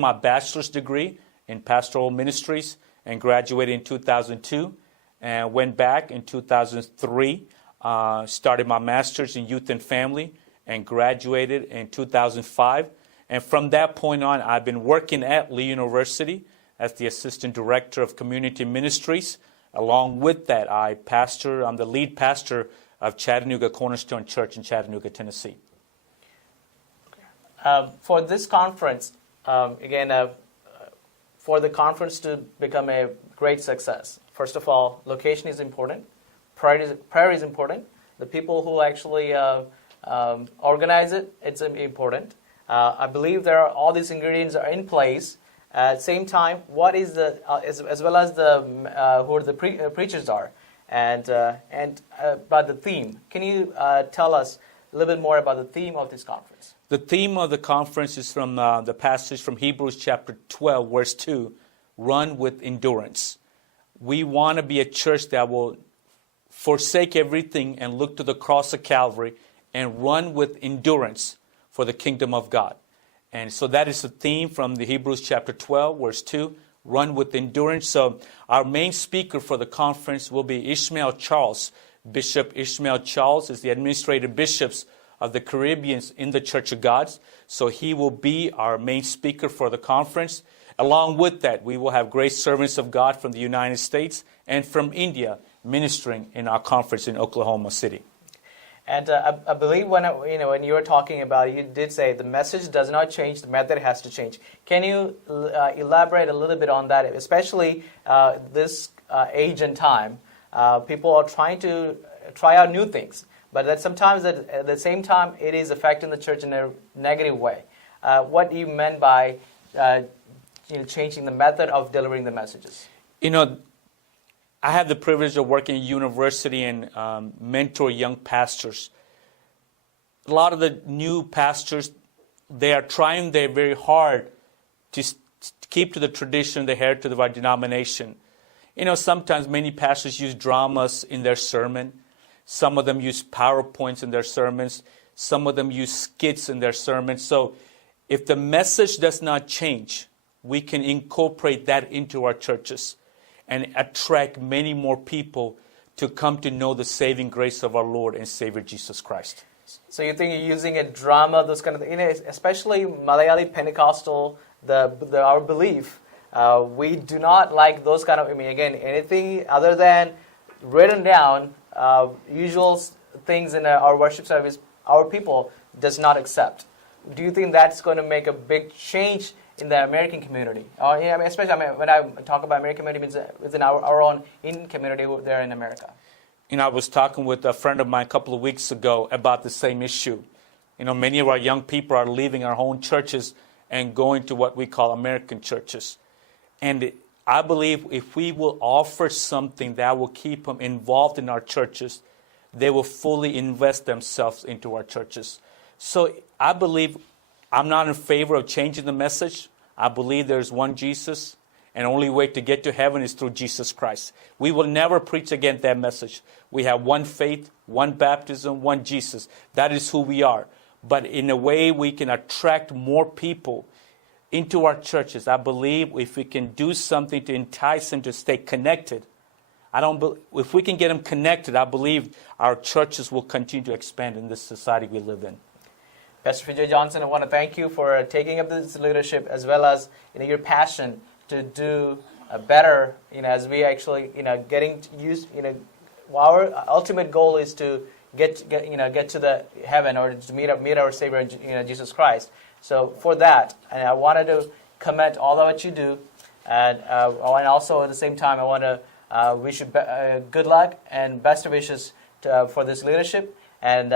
my bachelor's degree in pastoral ministries and graduated in 2002. And went back in 2003, started my master's in youth and family and graduated in 2005. And from that point on, I've been working at Lee University as the assistant director of community ministries. Along with that, I'm the lead pastor of Chattanooga Cornerstone Church in Chattanooga, Tennessee. For this conference, for the conference to become a great success, first of all, location is important. Prayer is important. The people who actually organize it, it's important. I believe all these ingredients are in place. At the same time, what is as well as who the preachers are, and about the theme. Can you tell us a little bit more about the theme of this conference? The theme of the conference is from the passage from Hebrews chapter 12, verse 2, run with endurance. We want to be a church that will forsake everything and look to the cross of Calvary and run with endurance for the kingdom of God. And so that is the theme from the Hebrews chapter 12, verse 2, run with endurance. So our main speaker for the conference will be Ishmael Charles. Bishop Ishmael Charles is the administrative bishops of the Caribbeans in the Church of God. So he will be our main speaker for the conference. Along with that, we will have great servants of God from the United States and from India ministering in our conference in Oklahoma City. And I believe when you were talking about it, you did say the message does not change, the method has to change. Can you elaborate a little bit on that, especially this age and time? People are trying to try out new things, but that sometimes at the same time it is affecting the church in a negative way. What do you meant by changing the method of delivering the messages? I have the privilege of working at university and mentor young pastors. A lot of the new pastors, they are trying very hard to keep to the tradition, the heritage of our denomination. Sometimes many pastors use dramas in their sermon. Some of them use PowerPoints in their sermons. Some of them use skits in their sermons. So if the message does not change, we can incorporate that into our churches and attract many more people to come to know the saving grace of our Lord and Savior Jesus Christ. So you think you're using a drama, those kind of things, especially Malayali Pentecostal, our belief, we do not like those kind of, anything other than written down, usual things in our worship service, our people does not accept. Do you think that's going to make a big change in the American community? Especially when I talk about American community, within our own Indian community there in America. I was talking with a friend of mine a couple of weeks ago about the same issue. Many of our young people are leaving our own churches and going to what we call American churches. And I believe if we will offer something that will keep them involved in our churches, they will fully invest themselves into our churches. So I believe I'm not in favor of changing the message. I believe there's one Jesus, and the only way to get to heaven is through Jesus Christ. We will never preach against that message. We have one faith, one baptism, one Jesus. That is who we are. But in a way we can attract more people into our churches. I believe if we can do something to entice them to stay connected, if we can get them connected, I believe our churches will continue to expand in this society we live in. Pastor Vijay Johnson, I want to thank you for taking up this leadership as well as your passion to do better. As we actually getting used. Our ultimate goal is to get to the heaven or to meet our Savior, Jesus Christ. So for that, and I wanted to commend all of what you do, and also at the same time, I want to wish you good luck and best wishes for this leadership. And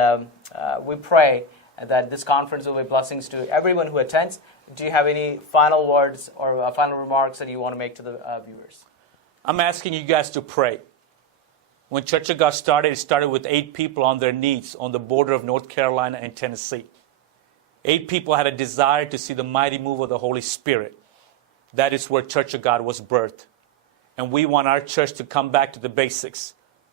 we pray that this conference will be blessings to everyone who attends. Do you have any final words or final remarks that you want to make to the viewers? I'm asking you guys to pray. When Church of God started, it started with 8 people on their knees on the border of North Carolina and Tennessee. 8 people had a desire to see the mighty move of the Holy Spirit. That is where Church of God was birthed. And we want our church to come back to the basics.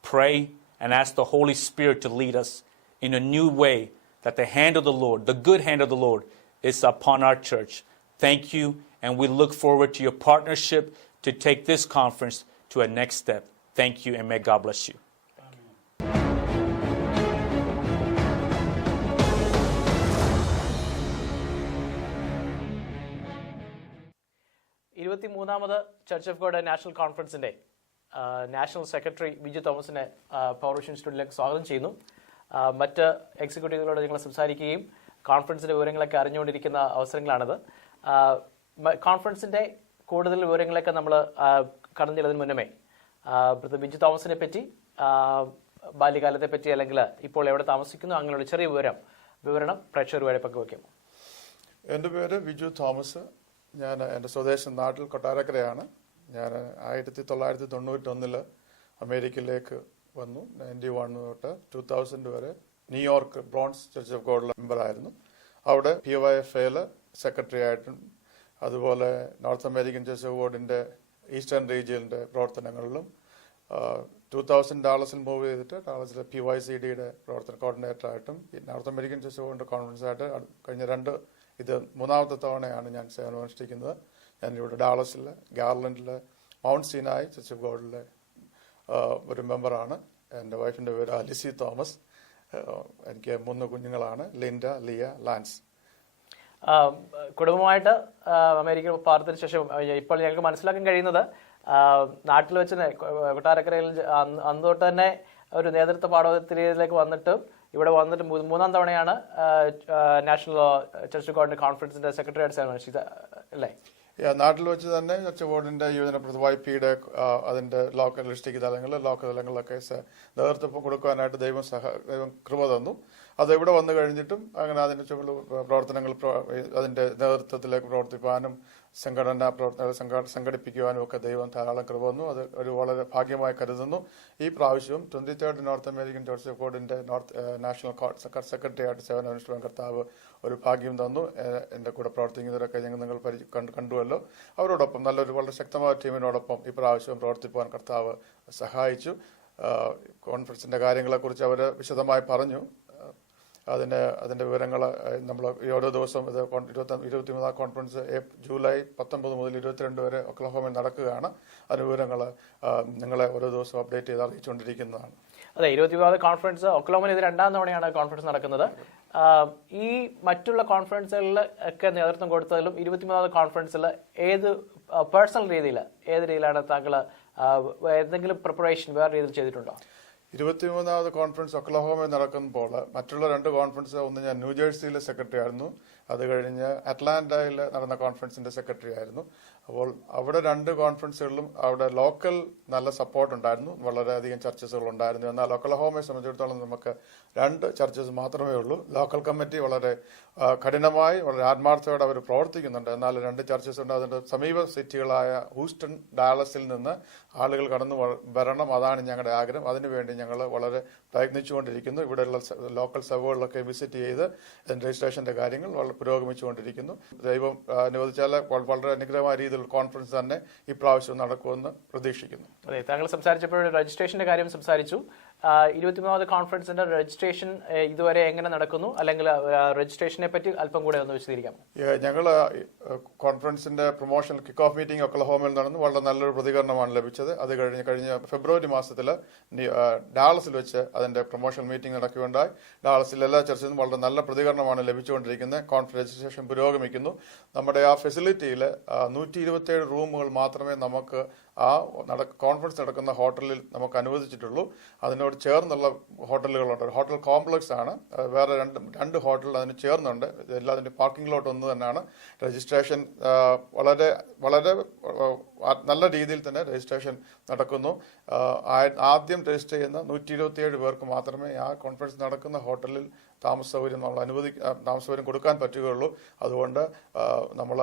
Pray and ask the Holy Spirit to lead us in a new way, that the hand of the Lord, the good hand of the Lord, is upon our church. Thank you, and we look forward to your partnership to take this conference to a next step. Thank you, and may God bless you. മൂന്നാമത് ചർച്ച് ഓഫ് ഗോഡ് നാഷണൽ കോൺഫറൻസിന്റെ നാഷണൽ സെക്രട്ടറി ബിജു തോമസിനെ പവർവിഷൻ സ്റ്റുഡിയോയിലേക്ക് സ്വാഗതം ചെയ്യുന്നു. മറ്റ് എക്സിക്യൂട്ടീവുകളോട് ഞങ്ങൾ സംസാരിക്കുകയും കോൺഫറൻസിന്റെ വിവരങ്ങളൊക്കെ അറിഞ്ഞുകൊണ്ടിരിക്കുന്ന അവസരങ്ങളാണിത്. കോൺഫറൻസിന്റെ കൂടുതൽ വിവരങ്ങളൊക്കെ നമ്മൾ കടന്നു ചെല്ലുന്നതിന് മുന്നമേ ബിജു തോമസിനെ പറ്റി, ബാല്യകാലത്തെ പറ്റി, അല്ലെങ്കിൽ ഇപ്പോൾ എവിടെ താമസിക്കുന്നു, അങ്ങനെയുള്ള ചെറിയ വിവരണം പ്രേക്ഷകരുമായി പങ്കുവയ്ക്കാമോ? എൻ്റെ പേര് ബിജു തോമസ്. ഞാൻ എൻ്റെ സ്വദേശം നാട്ടിൽ കൊട്ടാരക്കരയാണ്. ഞാൻ 1991 അമേരിക്കയിലേക്ക് വന്നു. 91 തൊട്ട് 2000 വരെ ന്യൂയോർക്ക് ബ്രോൺസ് ചർച്ച് ഓഫ് ഗോഡിലെ മെമ്പറായിരുന്നു. അവിടെ PYFAയിൽ സെക്രട്ടറി ആയിട്ടും അതുപോലെ നോർത്ത് അമേരിക്കൻ ചർച്ച് ഓഫ് ഗോഡിൻ്റെ ഈസ്റ്റേൺ റീജിയനിൻ്റെ പ്രവർത്തനങ്ങളിലും 2000 ഡാളസിൽ മൂവ് ചെയ്തിട്ട് ഡാളസിലെ PYCDയുടെ പ്രവർത്തന കോർഡിനേറ്ററായിട്ടും നോർത്ത് അമേരിക്കൻ ചർച്ച് ഓഫ് ഗോഡിൻ്റെ കോൺഫറൻസായിട്ട് കഴിഞ്ഞ ഇത് 3ാമത്തെ തവണയാണ് ഞാൻ സേവനമനുഷ്ഠിക്കുന്നത്. ഞാനിവിടെ ഡാളസിലെ ഗാർലൻഡിലെ മൗണ്ട് സീനായി ചർച്ച് ഓഫ് ഗോഡിലെ ഒരു മെമ്പറാണ്. എൻ്റെ വൈഫിൻ്റെ പേര് അലിസി തോമസ്. എനിക്ക് 3 കുഞ്ഞുങ്ങളാണ്, ലിൻഡ, ലിയ, ലാൻസ്. കുടുംബമായിട്ട് അമേരിക്ക പാർത്തതിന് ശേഷം ഇപ്പോൾ ഞങ്ങൾക്ക് മനസ്സിലാക്കാൻ കഴിയുന്നത് നാട്ടിൽ വെച്ച് കൊട്ടാരക്കരയിൽ അന്ന് തൊട്ട് തന്നെ ഒരു നേതൃത്വ പാഠത്തിലേക്ക് വന്നിട്ടും ഇവിടെ വന്നിട്ട് 3ാം തവണയാണ് നാഷണൽ ചർച്ച് ഓഫ് ഗോഡിന്റെ കോൺഫറൻസിന്റെ സെക്രട്ടറി ആയിട്ട് സേവനം അല്ലേ? നാട്ടിൽ വെച്ച് തന്നെ ചർച്ച് ബോർഡിന്റെ യുവജന YPയുടെ അതിന്റെ ലോക്കൽ ഡിസ്ട്രിക്ട് തലങ്ങളിൽ ലോക്കൽ തലങ്ങളിലൊക്കെ നേതൃത്വം കൊടുക്കാനായിട്ട് ദൈവം കൃപ തന്നു. അത് ഇവിടെ വന്നു കഴിഞ്ഞിട്ടും അങ്ങനെ അതിന്റെ പ്രവർത്തനങ്ങൾ അതിന്റെ നേതൃത്വത്തിലേക്ക് പ്രവർത്തിക്കാനും സംഘടനാ പ്രവർത്തനങ്ങൾ സംഘടിപ്പിക്കുവാനും ഒക്കെ ദൈവം ധാരാളം കൃപ തന്നു. അത് ഒരു വളരെ ഭാഗ്യമായി കരുതുന്നു. ഈ പ്രാവശ്യവും 23rd north American church of ഗോഡിന്റെ നാഷണൽ സെക്രട്ടറി ആയിട്ട് സേവനമനുഷ്ഠിക്കാൻ കർത്താവ് ഒരു ഭാഗ്യം തന്നു. എൻ്റെ കൂടെ പ്രവർത്തിക്കുന്നവരൊക്കെ നിങ്ങൾ കണ്ടുവല്ലോ. അവരോടൊപ്പം വളരെ ശക്തമായ ടീമിനോടൊപ്പം ഈ പ്രാവശ്യം പ്രവർത്തിപ്പാൻ കർത്താവ് സഹായിച്ചു. കോൺഫറൻസിന്റെ കാര്യങ്ങളെക്കുറിച്ച് അവർ വിശദമായി പറഞ്ഞു. അതിന്റെ വിവരങ്ങൾ നമ്മൾ ഓരോ ദിവസവും 23ാം കോൺഫറൻസ് ജൂലൈ 19 മുതൽ 22 വരെ ഒക്ലഹോമയിൽ നടക്കുകയാണ്. അതിന്റെ വിവരങ്ങൾ നിങ്ങളെ ഓരോ ദിവസവും അപ്ഡേറ്റ് ചെയ്ത് അറിയിച്ചുകൊണ്ടിരിക്കുന്നതാണ്. അതെ, 23ാമത് കോൺഫറൻസ് ഒക്ലഹോമയിൽ ഇത് 2ാം തവണയാണ് കോൺഫറൻസ് നടക്കുന്നത്. ഈ മറ്റുള്ള കോൺഫറൻസുകളിൽ ഒക്കെ നേതൃത്വം കൊടുത്തതിലും 23ാമത് കോൺഫറൻസിൽ പേഴ്സണൽ രീതിയിലാണ് താങ്കൾ എന്തെങ്കിലും പ്രിപ്പറേഷൻ വേറെ രീതിയിൽ ചെയ്തിട്ടുണ്ടോ? 23ാമത് കോൺഫറൻസ് ഒക്ലഹോമയിൽ നടക്കുമ്പോൾ മറ്റുള്ള 2 കോൺഫറൻസ്, ഒന്ന് ഞാൻ ന്യൂജേഴ്സിയിലെ സെക്രട്ടറി ആയിരുന്നു, അത് കഴിഞ്ഞ് അറ്റ്ലാന്റയിൽ നടന്ന കോൺഫറൻസിന്റെ സെക്രട്ടറി ആയിരുന്നു. അപ്പോൾ അവിടെ 2 കോൺഫറൻസുകളിലും അവിടെ ലോക്കൽ നല്ല സപ്പോർട്ട് ഉണ്ടായിരുന്നു, വളരെയധികം ചർച്ചസുകൾ ഉണ്ടായിരുന്നു. എന്നാൽ ഒക്ലഹോമയെ സംബന്ധിച്ചിടത്തോളം നമുക്ക് 2 ചർച്ചസ് മാത്രമേ ഉള്ളൂ. ലോക്കൽ കമ്മിറ്റി വളരെ കഠിനമായി വളരെ ആത്മാർത്ഥയോടെ അവർ പ്രവർത്തിക്കുന്നുണ്ട്. എന്നാൽ 2 ചർച്ചസ് ഉണ്ട്. അതിൻ്റെ സമീപ സിറ്റികളായ ഹൂസ്റ്റൺ, ഡാലസിൽ നിന്ന് ആളുകൾ കടന്നു വരണം. അതാണ് ഞങ്ങളുടെ ആഗ്രഹം. അതിനുവേണ്ടി ഞങ്ങൾ വളരെ പ്രയത്നിച്ചുകൊണ്ടിരിക്കുന്നു. ഇവിടെയുള്ള ലോക്കൽ സഭകളിലൊക്കെ വിസിറ്റ് ചെയ്ത് രജിസ്ട്രേഷന്റെ കാര്യങ്ങൾ വളരെ പുരോഗമിച്ചുകൊണ്ടിരിക്കുന്നു. ദൈവം അനുവദിച്ചാൽ വളരെ അനുഗ്രഹമായ രീതിയിൽ കോൺഫറൻസ് തന്നെ ഇപ്രാവശ്യം നടക്കുമെന്ന് പ്രതീക്ഷിക്കുന്നു. അതെ, താങ്കൾ സംസാരിച്ചപ്പോൾ രജിസ്ട്രേഷന്റെ കാര്യം സംസാരിച്ചു. 23ാമത് കോൺഫറൻസിന്റെ രജിസ്ട്രേഷൻ ഇതുവരെ എങ്ങനെ നടക്കുന്നു, അല്ലെങ്കിൽ രജിസ്ട്രേഷനെ പറ്റി അല്പം കൂടെ ഒന്ന് വിശദീകരിക്കാം. ഞങ്ങൾ കോൺഫറൻസിന്റെ പ്രൊമോഷൻ കിക്ക് ഓഫ് മീറ്റിംഗ് ഒക്ലഹോമയിൽ നടന്നു. വളരെ നല്ലൊരു പ്രതികരണമാണ് ലഭിച്ചത്. അത് കഴിഞ്ഞ ഫെബ്രുവരി മാസത്തിൽ ഡാളസിൽ വെച്ച് അതിന്റെ പ്രൊമോഷൻ മീറ്റിംഗ് നടക്കുകയുണ്ടായി. ഡാളസിൽ എല്ലാ ചർച്ചയിലും വളരെ നല്ല പ്രതികരണമാണ് ലഭിച്ചുകൊണ്ടിരിക്കുന്നത്. കോൺഫറൻസ് രജിസ്ട്രേഷൻ പുരോഗമിക്കുന്നു. നമ്മുടെ ആ ഫെസിലിറ്റിയിൽ 127 റൂമുകൾ മാത്രമേ നമുക്ക് ആ കോൺഫറൻസ് നടക്കുന്ന ഹോട്ടലിൽ നമുക്ക് അനുവദിച്ചിട്ടുള്ളൂ. അതിനോട് ചേർന്നുള്ള ഹോട്ടലുകളുണ്ട്. ഹോട്ടൽ കോംപ്ലക്സ് ആണ്. വേറെ രണ്ട് ഹോട്ടൽ അതിന് ചേർന്നുണ്ട്. എല്ലാതിൻ്റെ പാർക്കിംഗ് ലോട്ട് ഒന്ന് തന്നെയാണ്. രജിസ്ട്രേഷൻ വളരെ വളരെ നല്ല രീതിയിൽ തന്നെ രജിസ്ട്രേഷൻ നടക്കുന്നു. ആദ്യം രജിസ്റ്റർ ചെയ്യുന്ന 127 പേർക്ക് മാത്രമേ ആ കോൺഫറൻസ് നടക്കുന്ന ഹോട്ടലിൽ താമസ സൗകര്യം കൊടുക്കാൻ പറ്റുകയുള്ളൂ. അതുകൊണ്ട് നമ്മൾ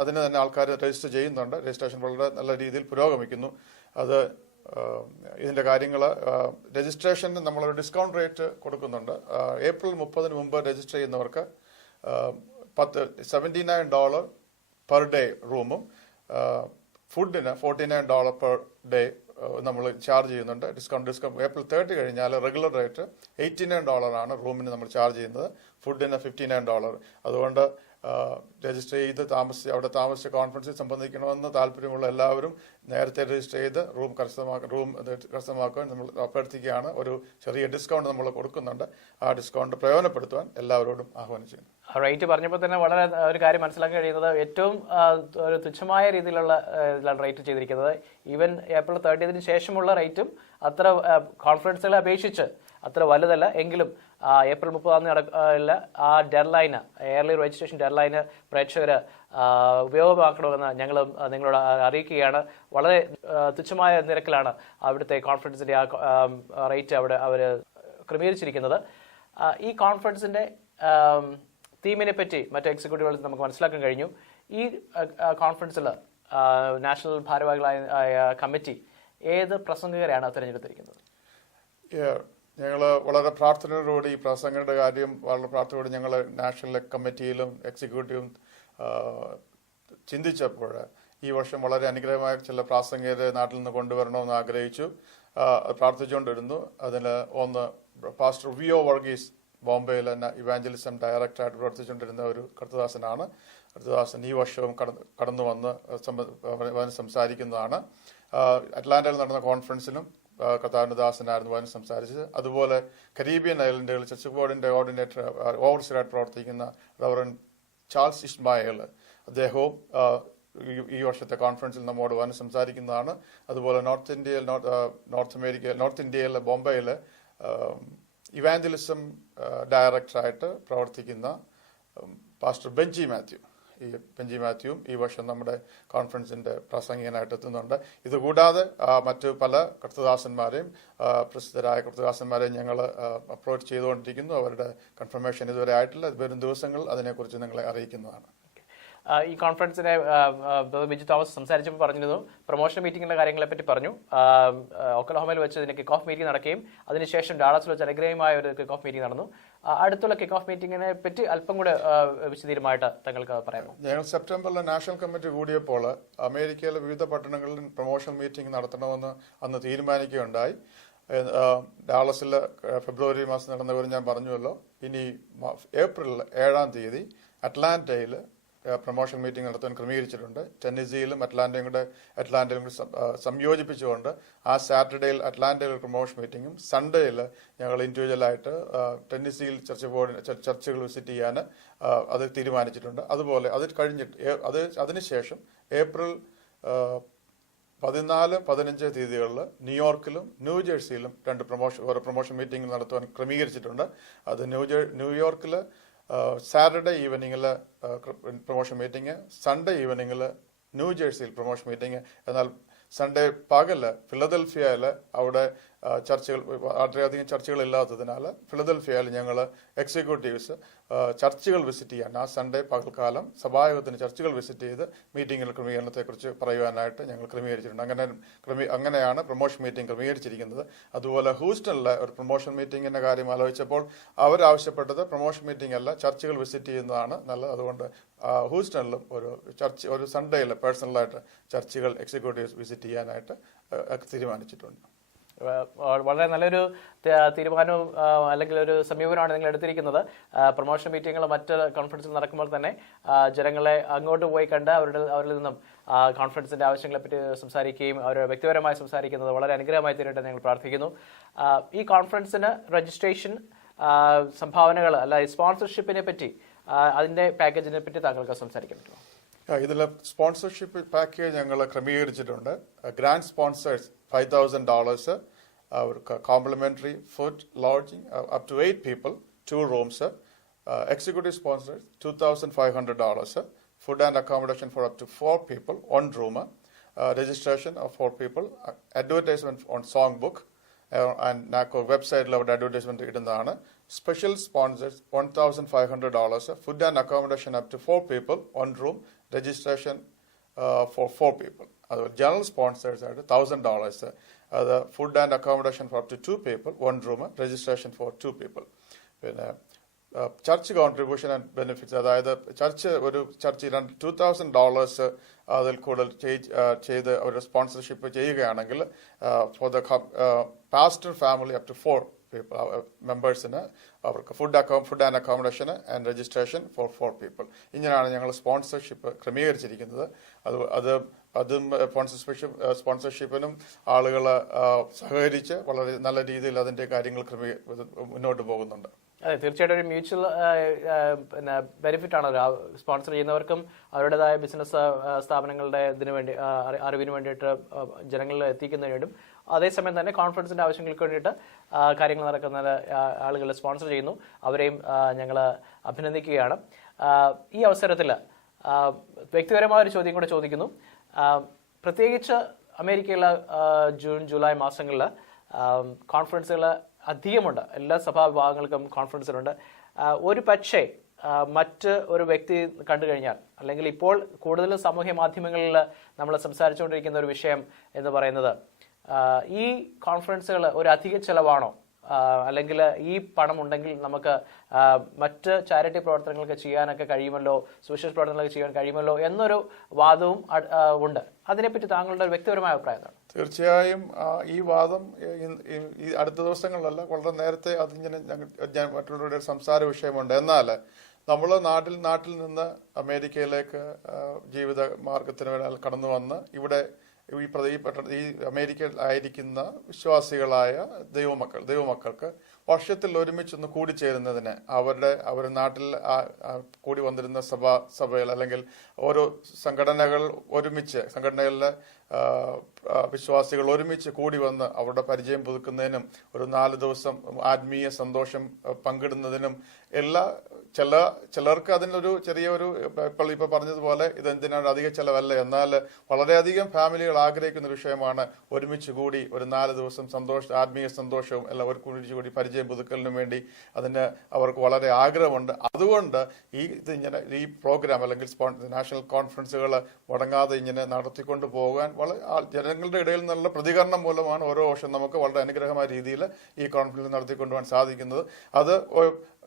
അതിന് തന്നെ ആൾക്കാർ രജിസ്റ്റർ ചെയ്യുന്നുണ്ട്. രജിസ്ട്രേഷൻ വളരെ നല്ല രീതിയിൽ പുരോഗമിക്കുന്നു. അത് ഇതിന്റെ കാര്യങ്ങൾ രജിസ്ട്രേഷന് നമ്മളൊരു ഡിസ്കൗണ്ട് റേറ്റ് കൊടുക്കുന്നുണ്ട്. ഏപ്രിൽ 30 മുമ്പ് രജിസ്റ്റർ ചെയ്യുന്നവർക്ക് $79 പെർ ഡേ റൂമും ഫുഡിന് $49 പെർ ഡേ നമ്മൾ ചാർജ് ചെയ്യുന്നുണ്ട്. ഡിസ്കൗണ്ട് ഏപ്രിൽ 30 കഴിഞ്ഞാൽ റെഗുലർ റേറ്റ് $89 ആണ് റൂമിന് നമ്മൾ ചാർജ് ചെയ്യുന്നത്. ഫുഡിന് $59. അതുകൊണ്ട് രജിസ്റ്റർ ചെയ്ത് അവിടെ താമസിച്ച കോൺഫറൻസിൽ സംബന്ധിക്കണമെന്ന് താല്പര്യമുള്ള എല്ലാവരും നേരത്തെ രജിസ്റ്റർ ചെയ്ത് റൂം കരസ്ഥമാക്കാൻ നമ്മൾ അഭ്യർത്ഥിക്കുകയാണ്. ഒരു ചെറിയ ഡിസ്കൗണ്ട് നമ്മൾ കൊടുക്കുന്നുണ്ട്. ആ ഡിസ്കൗണ്ട് പ്രയോജനപ്പെടുത്തുവാൻ എല്ലാവരോടും ആഹ്വാനം ചെയ്യുന്നു. റേറ്റ് പറഞ്ഞപ്പോൾ തന്നെ വളരെ ഒരു കാര്യം മനസ്സിലാക്കാൻ കഴിയുന്നത് ഏറ്റവും ഒരു തുച്ഛമായ രീതിയിലുള്ള ഇതിലാണ് റേറ്റ് ചെയ്തിരിക്കുന്നത്. ഈവൻ ഏപ്രിൽ 30 ശേഷമുള്ള റേറ്റും അത്ര കോൺഫറൻസുകളെ അപേക്ഷിച്ച് അത്ര വലുതല്ല. എങ്കിലും ഏപ്രിൽ 30 ആ ഡെഡ്ലൈന്, എയർലി രജിസ്ട്രേഷൻ ഡെഡ്ലൈന് പ്രേക്ഷകർ ഉപയോഗമാക്കണമെന്ന് ഞങ്ങൾ നിങ്ങളോട് അറിയിക്കുകയാണ്. വളരെ തുച്ഛമായ നിരക്കിലാണ് അവിടുത്തെ കോൺഫറൻസിന്റെ ആ റേറ്റ് അവിടെ അവർ ക്രമീകരിച്ചിരിക്കുന്നത്. ഈ കോൺഫറൻസിന്റെ തീമിനെ പറ്റി മറ്റു എക്സിക്യൂട്ടീവുകളിൽ നമുക്ക് മനസ്സിലാക്കാൻ കഴിഞ്ഞു. ഈ കോൺഫറൻസിൽ നാഷണൽ ഭാരവാഹികളായ കമ്മിറ്റി ഏത് പ്രസംഗകരെയാണ് തിരഞ്ഞെടുത്തിരിക്കുന്നത്? ഞങ്ങൾ വളരെ പ്രാർത്ഥനയോടുകൂടി ഈ പ്രസംഗങ്ങളുടെ കാര്യം വളരെ പ്രാർത്ഥനയോടെ ഞങ്ങൾ നാഷണൽ കമ്മിറ്റിയിലും എക്സിക്യൂട്ടീവും ചിന്തിച്ചപ്പോൾ ഈ വർഷം വളരെ അനുഗ്രഹമായ ചില പ്രാസംഗികരെ നാട്ടിൽ നിന്ന് കൊണ്ടുവരണമെന്ന് ആഗ്രഹിച്ചു, പ്രാർത്ഥിച്ചുകൊണ്ടിരുന്നു. അതിൽ ഒന്ന് പാസ്റ്റർ വിഒ വർഗീസ്, ബോംബെയിൽ തന്നെ ഇവാഞ്ചലിസം ഡയറക്ടറായിട്ട് പ്രവർത്തിച്ചുകൊണ്ടിരുന്ന ഒരു കർത്തദാസനാണ്. കർത്തദാസൻ ഈ വർഷവും കടന്നു വന്ന് സംസാരിക്കുന്നതാണ്. അറ്റ്ലാന്റയിൽ നടന്ന കോൺഫറൻസിലും കർത്താവിന്റെ വന്ന് സംസാരിച്ചത്. അതുപോലെ കരീബിയൻ ഐലൻഡുകളിൽ ചർച്ച് ബോർഡിന്റെ ഓവർസിയറായിട്ട് പ്രവർത്തിക്കുന്ന റവറൻ ചാൾസ് ഇസ്മായേൽ, അദ്ദേഹവും ഈ വർഷത്തെ കോൺഫറൻസിൽ നമ്മോട് വന്ന് സംസാരിക്കുന്നതാണ്. അതുപോലെ നോർത്ത് ഇന്ത്യയിലെ ബോംബെയിലെ ഇവാഞ്ചലിസം ഡയറക്ടറായിട്ട് പ്രവർത്തിക്കുന്ന പാസ്റ്റർ ബെഞ്ചി മാത്യുവും ഈ വർഷം നമ്മുടെ കോൺഫറൻസിന്റെ പ്രാസംഗികനായിട്ട് എത്തുന്നുണ്ട്. ഇതുകൂടാതെ മറ്റു പല കർത്തദാസന്മാരെയും പ്രസിദ്ധരായ കർത്തദാസന്മാരെയും ഞങ്ങൾ അപ്രോച്ച് ചെയ്തുകൊണ്ടിരിക്കുന്നു. അവരുടെ കൺഫർമേഷൻ ഇതുവരെ ആയിട്ടില്ല. വരും ദിവസങ്ങൾ അതിനെക്കുറിച്ച് നിങ്ങളെ അറിയിക്കുന്നതാണ്. ഈ കോൺഫറൻസിനെ ബിജു തോമസ് സംസാരിച്ചപ്പോൾ പറഞ്ഞിരുന്നു, പ്രൊമോഷൻ മീറ്റിംഗിന്റെ കാര്യങ്ങളെ പറ്റി പറഞ്ഞു. ഒക്ലഹോമയിൽ വെച്ച് ഇതിന്റെ കിക്ക് ഓഫ് മീറ്റിംഗ് നടക്കുകയും അതിനുശേഷം ഡാളസിൽ വെച്ച് അനുഗ്രഹമായ ഒരു കിക്ക് ഓഫ് മീറ്റിംഗ് നടന്നു. അടുത്തുള്ള കിക്ക് ഓഫ് മീറ്റിംഗിനെ പറ്റി അല്പം കൂടെ വിശദീയമായിട്ട് താങ്കൾക്ക് പറയാമോ? ഞങ്ങൾ സെപ്റ്റംബറിൽ നാഷണൽ കമ്മിറ്റി കൂടിയപ്പോൾ അമേരിക്കയിലെ വിവിധ പട്ടണങ്ങളിൽ പ്രൊമോഷൻ മീറ്റിംഗ് നടത്തണമെന്ന് അന്ന് തീരുമാനിക്കുകയുണ്ടായി. ഡാളസിൽ ഫെബ്രുവരി മാസം നടന്നവരും ഞാൻ പറഞ്ഞുവല്ലോ. ഇനി ഏപ്രിൽ 7-ാം തീയതി അറ്റ്ലാന്റയിൽ പ്രൊമോഷൻ മീറ്റിംഗ് നടത്താൻ ക്രമീകരിച്ചിട്ടുണ്ട്. ടെന്നസിയിലും അറ്റ്ലാന്റയും കൂടെ സംയോജിപ്പിച്ചുകൊണ്ട് ആ സാറ്റർഡേയിൽ അറ്റ്ലാന്റയിൽ പ്രൊമോഷൻ മീറ്റിംഗും സൺഡേയിൽ ഞങ്ങൾ ഇൻഡിവിജ്വലായിട്ട് ടെന്നസിയിൽ ചർച്ചുകൾ വിസിറ്റ് ചെയ്യാൻ അത് തീരുമാനിച്ചിട്ടുണ്ട്. അതുപോലെ അത് കഴിഞ്ഞിട്ട് അതിനുശേഷം ഏപ്രിൽ 14-15 തീയതികളിൽ ന്യൂയോർക്കിലും ന്യൂജേഴ്സിയിലും പ്രൊമോഷൻ മീറ്റിംഗ് നടത്തുവാൻ ക്രമീകരിച്ചിട്ടുണ്ട്. അത് ന്യൂയോർക്കിൽ സാറ്റർഡേ ഈവനിങ്ങിൽ പ്രൊമോഷൻ മീറ്റിംഗ്, സൺഡേ ഈവനിങ്ങിൽ ന്യൂജേഴ്സിയിൽ പ്രൊമോഷൻ മീറ്റിംഗ്. എന്നാൽ സൺഡേ പകല് ഫിലദൽഫിയയിൽ അവിടെ ചർച്ചകൾ വളരെയധികം ചർച്ചകൾ ഇല്ലാത്തതിനാൽ ഫിലദൽഫിയയിൽ ഞങ്ങൾ എക്സിക്യൂട്ടീവ്സ് ചർച്ചുകൾ വിസിറ്റ് ചെയ്യാൻ ആ സൺഡേ പകൽക്കാലം സഭായോഗത്തിന് ചർച്ചുകൾ വിസിറ്റ് ചെയ്ത് മീറ്റിംഗിൽ ക്രമീകരണത്തെക്കുറിച്ച് പറയുവാനായിട്ട് ഞങ്ങൾ ക്രമീകരിച്ചിട്ടുണ്ട്. അങ്ങനെയാണ് പ്രൊമോഷൻ മീറ്റിംഗ് ക്രമീകരിച്ചിരിക്കുന്നത്. അതുപോലെ ഹൂസ്റ്റണിലെ ഒരു പ്രൊമോഷൻ മീറ്റിംഗിന്റെ കാര്യം ആലോചിച്ചപ്പോൾ അവരാവശ്യപ്പെട്ടത് പ്രൊമോഷൻ മീറ്റിംഗ് അല്ല, ചർച്ചുകൾ വിസിറ്റ് ചെയ്യുന്നതാണ് നല്ലത്. അതുകൊണ്ട് ഹൂസ്റ്റണിലും ഒരു സൺഡേയിൽ പേഴ്സണലായിട്ട് ചർച്ചുകൾ എക്സിക്യൂട്ടീവ്സ് വിസിറ്റ് ചെയ്യാനായിട്ട് തീരുമാനിച്ചിട്ടുണ്ട്. വളരെ നല്ലൊരു തീരുമാനവും അല്ലെങ്കിൽ ഒരു സമീപനമാണ് നിങ്ങൾ എടുത്തിരിക്കുന്നത്. പ്രൊമോഷൻ മീറ്റിങ്ങുകൾ മറ്റ് കോൺഫറൻസിൽ നടക്കുമ്പോൾ തന്നെ ജനങ്ങളെ അങ്ങോട്ട് പോയി കണ്ട് അവരിൽ നിന്നും കോൺഫറൻസിന്റെ ആവശ്യങ്ങളെപ്പറ്റി സംസാരിക്കുകയും അവർ വ്യക്തിപരമായി സംസാരിക്കുന്നത് വളരെ അനുഗ്രഹമായി തീരട്ടെ ഞങ്ങൾ പ്രാർത്ഥിക്കുന്നു. ഈ കോൺഫറൻസിന് രജിസ്ട്രേഷൻ, സംഭാവനകൾ അല്ല സ്പോൺസർഷിപ്പിനെ പറ്റി, അതിന്റെ പാക്കേജിനെ പറ്റി താങ്കൾക്ക് സംസാരിക്കാൻ പറ്റുമോ? ഇതിൽ സ്പോൺസർഷിപ്പ് പാക്കേജ് ഞങ്ങൾ ക്രമീകരിച്ചിട്ടുണ്ട്. ഗ്രാൻഡ് സ്പോൺസേഴ്സ് $5,000, അവർക്ക് complimentary food lodging up to 8 people, 2 rooms. Executive sponsors $2,500, food and accommodation for up to 4 people, 1 room. Registration of 4 people, advertisement on songbook and Nacog website level advertisement ഇടുന്നതാണ്. Special sponsors $1,500, food and accommodation up to 4 people, 1 room, registration for 4 people. General sponsors are $1,000, food and accommodation for up to 2 people, 1 room, registration for 2 people. Church contribution and benefits, അതായത് ചർച്ച് $2,000 അതിൽ കൂടുതൽ ചെയ്ത് അവർ സ്പോൺസർഷിപ്പ് ചെയ്യുകയാണെങ്കിൽ for the pastor family up to 4 മെമ്പേഴ്സിന് അവർക്ക് food and accommodation and registration for 4 people. ഇങ്ങനെയാണ് ഞങ്ങൾ സ്പോൺസർഷിപ്പ് ക്രമീകരിച്ചിരിക്കുന്നത്. അതും സ്പോൺസർഷിപ്പിനും ആളുകൾ സഹകരിച്ച് വളരെ നല്ല രീതിയിൽ അതിന്റെ കാര്യങ്ങൾ മുന്നോട്ട് പോകുന്നുണ്ട്. അതെ, തീർച്ചയായിട്ടും ഒരു മ്യൂച്വൽ ബെനിഫിറ്റ് ആണല്ലോ. സ്പോൺസർ ചെയ്യുന്നവർക്കും അവരുടേതായ ബിസിനസ് സ്ഥാപനങ്ങളുടെ അറിവിന് വേണ്ടിയിട്ട് ജനങ്ങളിൽ എത്തിക്കുന്നതിന് വേണ്ടിയും അതേസമയം തന്നെ കോൺഫറൻസിന്റെ ആവശ്യങ്ങൾക്ക് വേണ്ടിയിട്ട് കാര്യങ്ങൾ നടക്കുന്ന ആളുകൾ സ്പോൺസർ ചെയ്യുന്നു. അവരെയും ഞങ്ങൾ അഭിനന്ദിക്കുകയാണ്. ഈ അവസരത്തിൽ വ്യക്തിപരമായ ഒരു ചോദ്യം കൂടെ ചോദിക്കുന്നു. പ്രത്യേകിച്ച് അമേരിക്കയിലെ ജൂൺ ജൂലൈ മാസങ്ങളിൽ കോൺഫറൻസുകൾ അധികമുണ്ട്. എല്ലാ സഭാ വിഭാഗങ്ങൾക്കും കോൺഫറൻസിലുണ്ട്. ഒരു പക്ഷേ മറ്റ് ഒരു വ്യക്തി കണ്ടു കഴിഞ്ഞാൽ, അല്ലെങ്കിൽ ഇപ്പോൾ കൂടുതലും സാമൂഹ്യ മാധ്യമങ്ങളിൽ നമ്മൾ സംസാരിച്ചുകൊണ്ടിരിക്കുന്ന ഒരു വിഷയം എന്ന് പറയുന്നത് ഈ കോൺഫറൻസുകൾ ഒരു അധിക ചെലവാണോ, അല്ലെങ്കിൽ ഈ പണം ഉണ്ടെങ്കിൽ നമുക്ക് മറ്റ് ചാരിറ്റി പ്രവർത്തനങ്ങളൊക്കെ ചെയ്യാനൊക്കെ കഴിയുമല്ലോ, സുവിശേഷ പ്രവർത്തനങ്ങളൊക്കെ ചെയ്യാൻ കഴിയുമല്ലോ എന്നൊരു വാദവും ഉണ്ട്. അതിനെപ്പറ്റി താങ്കളുടെ വ്യക്തിപരമായ അഭിപ്രായം എന്താണ്? തീർച്ചയായും ഈ വാദം ഈ അടുത്ത ദിവസങ്ങളിലല്ല, വളരെ നേരത്തെ അതിങ്ങനെ മറ്റുള്ളവരുടെ സംസാര വിഷയമുണ്ട്. എന്നാൽ നമ്മൾ നാട്ടിൽ നിന്ന് അമേരിക്കയിലേക്ക് ജീവിത മാർഗത്തിന് വേണ്ടി കടന്നു വന്ന് ഇവിടെ ഈ അമേരിക്കയിൽ ആയിരിക്കുന്ന വിശ്വാസികളായ ദൈവമക്കൾക്ക് വർഷത്തിൽ ഒരുമിച്ചൊന്ന് കൂടിച്ചേരുന്നതിന് അവരുടെ നാട്ടിൽ കൂടി വന്നിരുന്ന സഭയിൽ അല്ലെങ്കിൽ ഓരോ സംഘടനകളിലെ വിശ്വാസികൾ ഒരുമിച്ച് കൂടി വന്ന് അവരുടെ പരിചയം പുതുക്കുന്നതിനും ഒരു 4 ദിവസം ആത്മീയ സന്തോഷം പങ്കിടുന്നതിനും ചിലർക്ക് അതിനൊരു ചെറിയൊരു ഇപ്പൊ പറഞ്ഞതുപോലെ ഇതെന്തിനാണ് അധിക ചെലവല്ല, എന്നാൽ വളരെയധികം ഫാമിലികൾ ആഗ്രഹിക്കുന്ന ഒരു വിഷയമാണ് ഒരുമിച്ച് കൂടി ഒരു 4 ദിവസം ആത്മീയ സന്തോഷവും എല്ലാവർക്കും ഒരുമിച്ച് കൂടി പരിചയം പുതുക്കലിനും വേണ്ടി അതിന് അവർക്ക് വളരെ ആഗ്രഹമുണ്ട്. അതുകൊണ്ട് ഈ പ്രോഗ്രാം അല്ലെങ്കിൽ നാഷണൽ കോൺഫറൻസുകൾ മുടങ്ങാതെ ഇങ്ങനെ നടത്തിക്കൊണ്ട് പോകാൻ ജനങ്ങളുടെ ഇടയിൽ നിന്നുള്ള പ്രതികരണം മൂലമാണ് ഓരോ വർഷം നമുക്ക് വളരെ അനുഗ്രഹമായ രീതിയിൽ ഈ കോൺഫറൻസ് നടത്തിക്കൊണ്ടുപോകാൻ സാധിക്കുന്നത്. അത്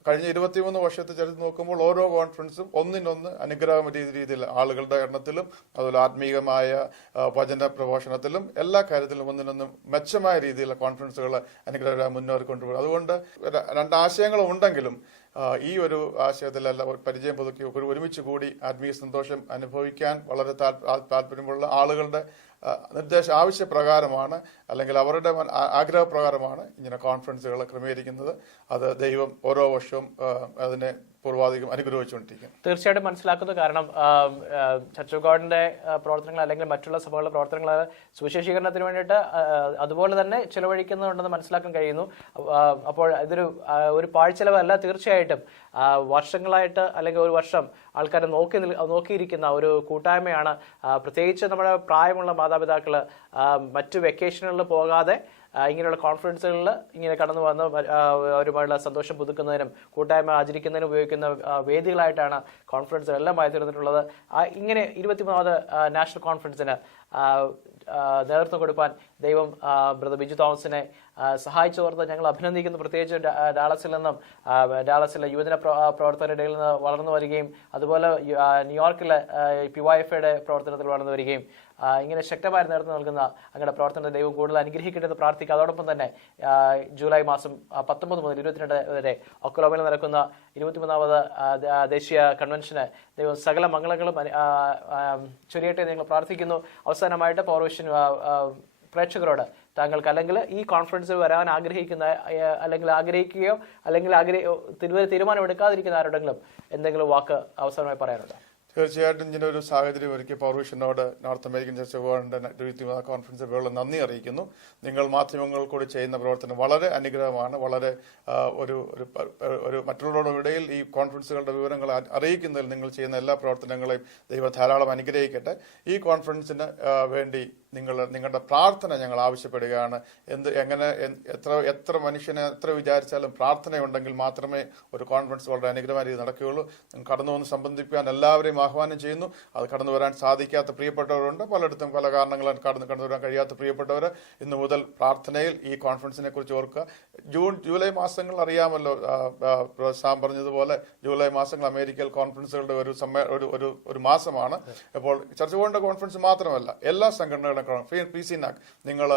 കഴിഞ്ഞ 23 വർഷത്തെ ചരിത്രം നോക്കുമ്പോൾ ഓരോ കോൺഫറൻസും ഒന്നിനൊന്ന് അനുഗ്രഹം രീതിയിൽ ആളുകളുടെ എണ്ണത്തിലും അതുപോലെ ആത്മീയമായ വചന പ്രഭാഷണത്തിലും എല്ലാ കാര്യത്തിലും ഒന്നിനൊന്നും മെച്ചമായ രീതിയിലുള്ള കോൺഫറൻസുകൾ അനുഗ്രഹമായി മുന്നോട്ട് കൊണ്ടുപോകും. അതുകൊണ്ട് 2 ആശയങ്ങൾ ഉണ്ടെങ്കിലും ഈ ഒരു ആശയത്തിലല്ല പരിചയം പുതുക്കി ഒരുമിച്ച് കൂടി ആത്മീയ സന്തോഷം അനുഭവിക്കാൻ വളരെ താല്പര്യമുള്ള ആളുകളുടെ ആവശ്യപ്രകാരമാണ് അല്ലെങ്കിൽ അവരുടെ ആഗ്രഹപ്രകാരമാണ് ഇങ്ങനെ കോൺഫറൻസുകൾ ക്രമീകരിക്കുന്നത്. അത് ദൈവം ഓരോ വർഷവും വർഷവും അതിനെ പൂർവാധികം അനുഗ്രഹിച്ചുകൊണ്ടിരിക്കും. തീർച്ചയായിട്ടും മനസ്സിലാക്കുന്നു. കാരണം ചർച്ച് ഓഫ് ഗോഡിന്റെ പ്രവർത്തനങ്ങൾ അല്ലെങ്കിൽ മറ്റുള്ള സഭകളുടെ പ്രവർത്തനങ്ങൾ സുവിശേഷീകരണത്തിന് വേണ്ടിയിട്ട് അതുപോലെ തന്നെ ചിലവഴിക്കുന്നുണ്ടെന്ന് മനസ്സിലാക്കാൻ കഴിയുന്നു. അപ്പോൾ ഒരു പാഴ്ചെലവല്ല, തീർച്ചയായിട്ടും വർഷങ്ങളായിട്ട് അല്ലെങ്കിൽ ഒരു വർഷം ആൾക്കാരെ നോക്കിയിരിക്കുന്ന ഒരു കൂട്ടായ്മയാണ്. പ്രത്യേകിച്ച് നമ്മുടെ പ്രായമുള്ള മാതാപിതാക്കൾ മറ്റു വെക്കേഷനുകളിൽ പോകാതെ ഇങ്ങനെയുള്ള കോൺഫറൻസുകളിൽ ഇങ്ങനെ കടന്നു വന്ന് ഒരുപാട് സന്തോഷം പുതുക്കുന്നതിനും കൂട്ടായ്മ ആചരിക്കുന്നതിനും ഉപയോഗിക്കുന്ന വേദികളായിട്ടാണ് കോൺഫറൻസുകളെല്ലാം ആയി തീർന്നിട്ടുള്ളത്. ഇങ്ങനെ 23ാമത് നാഷണൽ കോൺഫറൻസിന് നേതൃത്വം കൊടുക്കാൻ ദൈവം ബ്രദർ ബിജു തോമസിനെ സഹായിച്ചോർത്ത് ഞങ്ങൾ അഭിനന്ദിക്കുന്നു. പ്രത്യേകിച്ച് ഡാളസിലെ യുവജന പ്രവർത്തകരുടെ ഇടയിൽ നിന്ന് വളർന്നു വരികയും അതുപോലെ ന്യൂയോർക്കിലെ PYFയുടെ പ്രവർത്തനത്തിൽ വളർന്നു വരികയും ഇങ്ങനെ ശക്തമായ നേതൃത്വം നൽകുന്ന അങ്ങനെ പ്രവർത്തനത്തെ ദൈവം കൂടുതൽ അനുഗ്രഹിക്കട്ടെ എന്ന് പ്രാർത്ഥിക്കുക. അതോടൊപ്പം തന്നെ ജൂലൈ മാസം 19 മുതൽ 22 വരെ ഒക്ലോമയിൽ നടക്കുന്ന 23ാമത് ദേശീയ കൺവെൻഷന് ദൈവം സകല മംഗളങ്ങളും ചൊരിയട്ടെ എന്ന് ഞങ്ങൾ പ്രാർത്ഥിക്കുന്നു. അവസാനമായിട്ട് പവർവിഷൻ പ്രേക്ഷകരോട് താങ്കൾക്ക് അല്ലെങ്കിൽ ഈ കോൺഫറൻസിൽ വരാൻ ആഗ്രഹിക്കുന്ന അല്ലെങ്കിൽ ആഗ്രഹിക്കുകയോ അല്ലെങ്കിൽ തീരുമാനം എടുക്കാതിരിക്കുന്ന ആരോടെങ്കിലും എന്തെങ്കിലും വാക്ക് അവസാനമായി പറയാനുണ്ടോ? തീർച്ചയായിട്ടും ഇങ്ങനെ ഒരു സാഹചര്യം ഒരുക്കി പവർവിഷനോട് നോർത്ത് അമേരിക്കൻ ചർച്ച് ഓഫ് ഗോഡിന്റെ 23ാം കോൺഫറൻസിലുള്ള നന്ദി അറിയിക്കുന്നു. നിങ്ങൾ മാധ്യമങ്ങൾ കൂടി ചെയ്യുന്ന പ്രവർത്തനം വളരെ അനുഗ്രഹമാണ്. വളരെ ഒരു മറ്റുള്ളവരുടെ ഇടയിൽ ഈ കോൺഫറൻസുകളുടെ വിവരങ്ങൾ അറിയിക്കുന്നതിൽ നിങ്ങൾ ചെയ്യുന്ന എല്ലാ പ്രവർത്തനങ്ങളെയും ദൈവം ധാരാളം അനുഗ്രഹിക്കട്ടെ. ഈ കോൺഫറൻസിന് വേണ്ടി നിങ്ങളുടെ പ്രാർത്ഥന ഞങ്ങൾ ആവശ്യപ്പെടുകയാണ്. എത്ര മനുഷ്യനെ എത്ര വിചാരിച്ചാലും പ്രാർത്ഥനയുണ്ടെങ്കിൽ മാത്രമേ ഒരു കോൺഫറൻസ് വളരെ അനുഗ്രഹമായി നടക്കുകയുള്ളൂ. കടന്നു വന്ന് സംബന്ധിക്കാൻ എല്ലാവരെയും ആഹ്വാനം ചെയ്യുന്നു. അത് കടന്നു വരാൻ സാധിക്കാത്ത പ്രിയപ്പെട്ടവരുണ്ട്. പലയിടത്തും പല കാരണങ്ങളാൽ കടന്നു വരാൻ കഴിയാത്ത പ്രിയപ്പെട്ടവർ ഇന്നു മുതൽ പ്രാർത്ഥനയിൽ ഈ കോൺഫറൻസിനെ കുറിച്ച് ഓർക്കുക. ജൂലൈ മാസങ്ങൾ അറിയാമല്ലോ, സാം പറഞ്ഞതുപോലെ ജൂലൈ മാസങ്ങൾ അമേരിക്കയിൽ കോൺഫറൻസുകളുടെ ഒരു മാസമാണ്. അപ്പോൾ ചർച്ച് ഓഫ് കോൺഫറൻസ് മാത്രമല്ല, എല്ലാ സംഘടനകളും PCNAK നിങ്ങൾ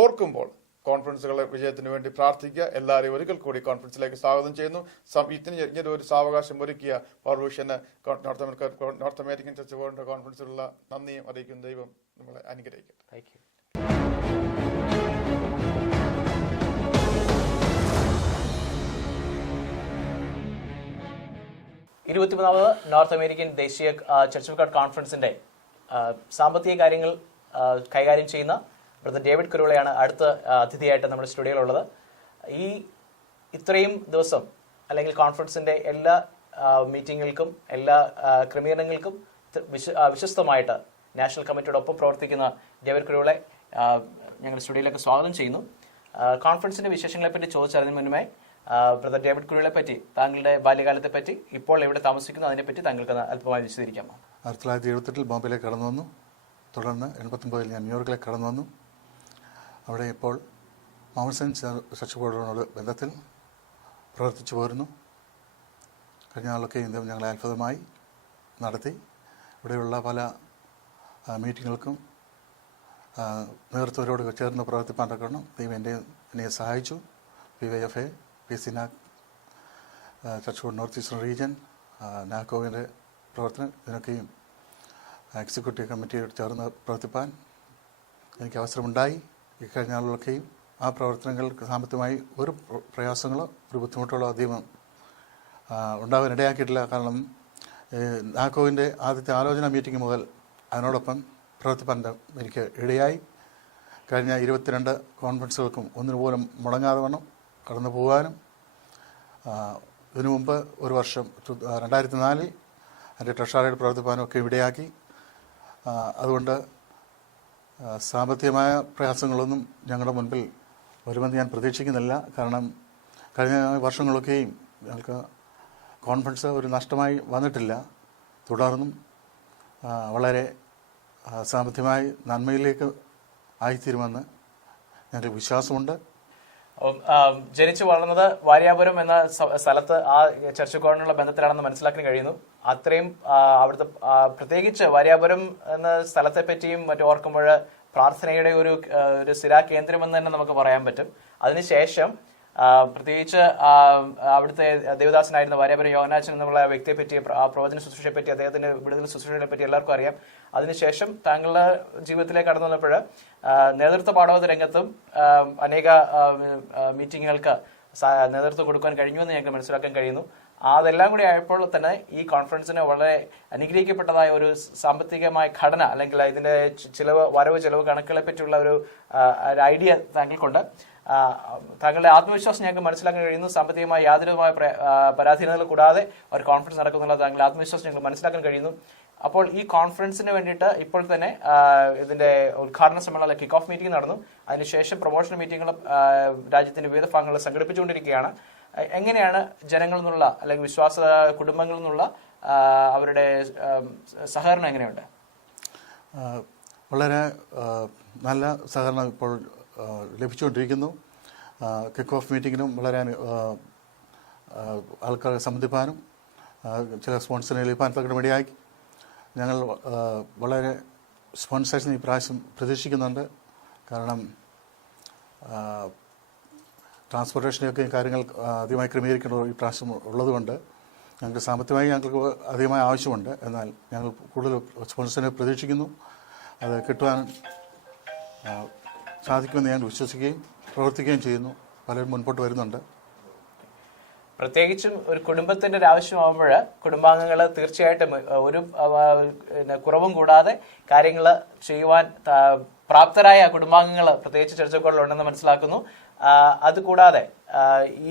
ഓർക്കുമ്പോൾ കോൺഫറൻസുകളെ വിജയത്തിന് വേണ്ടി പ്രാർത്ഥിക്കുക. എല്ലാവരെയും ഒരിക്കൽ കൂടി കോൺഫറൻസിലേക്ക് സ്വാഗതം ചെയ്യുന്നു. ഇങ്ങനെ ഒരു സാവകാശം ഒരുക്കിയ പവർവിഷന് നോർത്ത് അമേരിക്കൻ ചർച്ച് ഓഫ് കോൺഫറൻസിലുള്ള നന്ദിയും അറിയിക്കുന്ന ദൈവം നമ്മളെ അനുഗ്രഹിക്കട്ടെ. Thank you. നോർത്ത് അമേരിക്കൻ ദേശീയ ചർച്ച് ഓഫ് ഗോഡ് കോൺഫറൻസിന്റെ സാമ്പത്തിക കാര്യങ്ങൾ കൈകാര്യം ചെയ്യുന്ന ബ്രദർ ഡേവിഡ് കുരുളയാണ് അടുത്ത അതിഥിയായിട്ട് നമ്മുടെ സ്റ്റുഡിയോയിലുള്ളത്. ഇത്രയും ദിവസം അല്ലെങ്കിൽ കോൺഫറൻസിന്റെ എല്ലാ മീറ്റിങ്ങുകൾക്കും എല്ലാ ക്രമീകരണങ്ങൾക്കും വിശ്വസ്തമായിട്ട് നാഷണൽ കമ്മിറ്റിയോടൊപ്പം പ്രവർത്തിക്കുന്ന ഡേവിഡ് കുരുളെ ഞങ്ങൾ സ്റ്റുഡിയോയിലേക്ക് സ്വാഗതം ചെയ്യുന്നു. കോൺഫറൻസിന്റെ വിശേഷങ്ങളെ പറ്റി ചോദിച്ചറിഞ്ഞതിന് മുന്നേ ബ്രദർ ഡേവിഡ് കുരുളെ പറ്റി, താങ്കളുടെ ബാല്യകാലത്തെ പറ്റി, ഇപ്പോൾ എവിടെ താമസിക്കുന്നു, അതിനെപ്പറ്റി താങ്കൾക്ക് അല്പമായി വിശദീകരിക്കാമോ? 1978 ബോംബെയിലേക്ക് കടന്നു വന്നു. തുടർന്ന് 89 ഞാൻ ന്യൂയോർക്കിലേക്ക് കടന്നു വന്നു. അവിടെ ഇപ്പോൾ മൗൺസൺ ചർച്ച് ബോർഡിനോട് ബന്ധത്തിൽ പ്രവർത്തിച്ചു പോരുന്നു. കഴിഞ്ഞ നാളൊക്കെ ഞങ്ങളെ അത്ഭുതമായി നടത്തി. ഇവിടെയുള്ള പല മീറ്റിങ്ങുകൾക്കും നേതൃത്വരോട് ചേർന്ന് പ്രവർത്തിപ്പാൻ തക്കണം ദൈവം എന്നെ സഹായിച്ചു. PYFA, PCNAK, church board north eastern region, നാക്കോവിൻ്റെ പ്രവർത്തനം, ഇതിനൊക്കെയും എക്സിക്യൂട്ടീവ് കമ്മിറ്റിയോട് ചേർന്ന് പ്രവർത്തിപ്പാൻ എനിക്ക് അവസരമുണ്ടായി. ഇക്കഴിഞ്ഞ നാളുകളൊക്കെയും ആ പ്രവർത്തനങ്ങൾക്ക് സാമ്പത്തികമായി ഒരു പ്രയാസങ്ങളോ ഒരു ബുദ്ധിമുട്ടുകളോ അധികം ഉണ്ടാകാൻ ഇടയാക്കിയിട്ടില്ല. കാരണം നാക്കോവിൻ്റെ ആദ്യത്തെ ആലോചന മീറ്റിംഗ് മുതൽ അതിനോടൊപ്പം പ്രവർത്തിപ്പാൻ എനിക്ക് ഇടയായി. കഴിഞ്ഞ 22 കോൺഫറൻസുകൾക്കും ഒന്നിനുപോലും മുടങ്ങാതെ വണ്ണം കടന്നു പോകാനും ഇതിനു മുമ്പ് ഒരു വർഷം 2004 എൻ്റെ ട്രഷറിയിൽ പ്രവർത്തിപ്പാനും ഒക്കെ ഇടയാക്കി. അതുകൊണ്ട് സാമ്പത്തികമായ പ്രയാസങ്ങളൊന്നും ഞങ്ങളുടെ മുൻപിൽ വരുമെന്ന് ഞാൻ പ്രതീക്ഷിക്കുന്നില്ല. കാരണം കഴിഞ്ഞ വർഷങ്ങളൊക്കെയും ഞങ്ങൾക്ക് കോൺഫറൻസ് ഒരു നഷ്ടമായി വന്നിട്ടില്ല. തുടർന്നും വളരെ സാമ്പത്തികമായി നന്മയിലേക്ക് ആയിത്തീരുമെന്ന് ഞങ്ങൾക്ക് വിശ്വാസമുണ്ട്. ജനിച്ചു വളർന്നത് വാര്യാപുരം എന്ന സ്ഥലത്ത് ആ ചർച്ച് കോണിനുള്ള ബന്ധത്തിലാണെന്ന് മനസ്സിലാക്കാൻ കഴിയുന്നു. അത്രയും അവിടുത്തെ പ്രത്യേകിച്ച് വാര്യാപുരം എന്ന സ്ഥലത്തെ പറ്റിയും മറ്റും ഓർക്കുമ്പോൾ പ്രാർത്ഥനയുടെ ഒരു സ്ഥിരാ കേന്ദ്രമെന്ന് തന്നെ നമുക്ക് പറയാൻ പറ്റും. അതിനുശേഷം പ്രത്യേകിച്ച് അവിടുത്തെ ദേവദാസനായിരുന്ന വാര്യാപുരം യോഹന്നാച്ചൻ എന്നുള്ള വ്യക്തിയെ പറ്റി, ആ പ്രവചന ശുശ്രൂഷയെ പറ്റി, അദ്ദേഹത്തിന്റെ വിടുതൽ ശുശ്രൂഷയെ പറ്റി എല്ലാവർക്കും അറിയാം. അതിനുശേഷം താങ്കളുടെ ജീവിതത്തിലേക്ക് കടന്നു വന്നപ്പോൾ നേതൃത്വ പാഠവത രംഗത്തും അനേക മീറ്റിങ്ങുകൾക്ക് നേതൃത്വം കൊടുക്കാൻ കഴിഞ്ഞുവെന്ന് ഞങ്ങൾക്ക് മനസ്സിലാക്കാൻ കഴിയുന്നു. അതെല്ലാം കൂടി ആയപ്പോൾ തന്നെ ഈ കോൺഫറൻസിന് വളരെ അനുഗ്രഹിക്കപ്പെട്ടതായ ഒരു സാമ്പത്തികമായ ഘടന അല്ലെങ്കിൽ ഇതിന്റെ വരവ് ചെലവ് കണക്കുകളെ പറ്റിയുള്ള ഒരു ഐഡിയ താങ്കൾക്കുണ്ട്. താങ്കളുടെ ആത്മവിശ്വാസം ഞങ്ങൾക്ക് മനസ്സിലാക്കാൻ കഴിയുന്നു. സാമ്പത്തികമായ യാതൊരുമായ പരാധീനതകൾ കൂടാതെ ഒരു കോൺഫറൻസ് നടക്കുന്നുള്ള താങ്കളുടെ ആത്മവിശ്വാസം ഞങ്ങൾക്ക് മനസ്സിലാക്കാൻ കഴിയുന്നു. അപ്പോൾ ഈ കോൺഫറൻസിന് വേണ്ടിയിട്ട് ഇപ്പോൾ തന്നെ ഇതിന്റെ ഉദ്ഘാടന സമ്മേളനം കിക്ക് ഓഫ് മീറ്റിംഗ് നടന്നു. അതിനുശേഷം പ്രൊമോഷൻ മീറ്റിങ്ങുകളും രാജ്യത്തിന്റെ വിവിധ ഭാഗങ്ങളിൽ സംഘടിപ്പിച്ചുകൊണ്ടിരിക്കുകയാണ്. എങ്ങനെയാണ് ജനങ്ങളിൽ നിന്നുള്ള അല്ലെങ്കിൽ വിശ്വാസ കുടുംബങ്ങളിൽ നിന്നുള്ള അവരുടെ സഹകരണം എങ്ങനെയുണ്ട്? വളരെ നല്ല സഹകരണം ഇപ്പോൾ ലഭിച്ചുകൊണ്ടിരിക്കുന്നു. കിക്ക് ഓഫ് മീറ്റിങ്ങിനും വളരെ ആൾക്കാരെ സംബന്ധിപ്പാനും ചില സ്പോൺസറിനെ ലഭിക്കാൻ തക്കപടിയായി ഞങ്ങൾ വളരെ സ്പോൺസേഴ്സിന് ഈ പ്രാവശ്യം പ്രതീക്ഷിക്കുന്നുണ്ട്. കാരണം ട്രാൻസ്പോർട്ടേഷനെയൊക്കെ കാര്യങ്ങൾ അധികമായി ക്രമീകരിക്കേണ്ട ഈ പ്രാവശ്യം ഉള്ളതുകൊണ്ട് ഞങ്ങൾക്ക് സാമ്പത്തികമായി ഞങ്ങൾക്ക് അധികമായ ആവശ്യമുണ്ട്. എന്നാൽ ഞങ്ങൾ കൂടുതൽ സ്പോൺസറിനെ പ്രതീക്ഷിക്കുന്നു. അത് കിട്ടുവാൻ സാധിക്കുമെന്ന് ഞാൻ വിശ്വസിക്കുകയും പ്രവർത്തിക്കുകയും ചെയ്യുന്നു. പലരും മുൻപോട്ട് വരുന്നുണ്ട്. പ്രത്യേകിച്ചും ഒരു കുടുംബത്തിന്റെ ഒരു ആവശ്യമാകുമ്പോൾ കുടുംബാംഗങ്ങൾ തീർച്ചയായിട്ടും ഒരു കുറവും കൂടാതെ കാര്യങ്ങൾ ചെയ്യുവാൻ പ്രാപ്തരായ കുടുംബാംഗങ്ങൾ പ്രത്യേകിച്ച് ചർച്ചകളിലുണ്ടെന്ന് മനസ്സിലാക്കുന്നു. അതുകൂടാതെ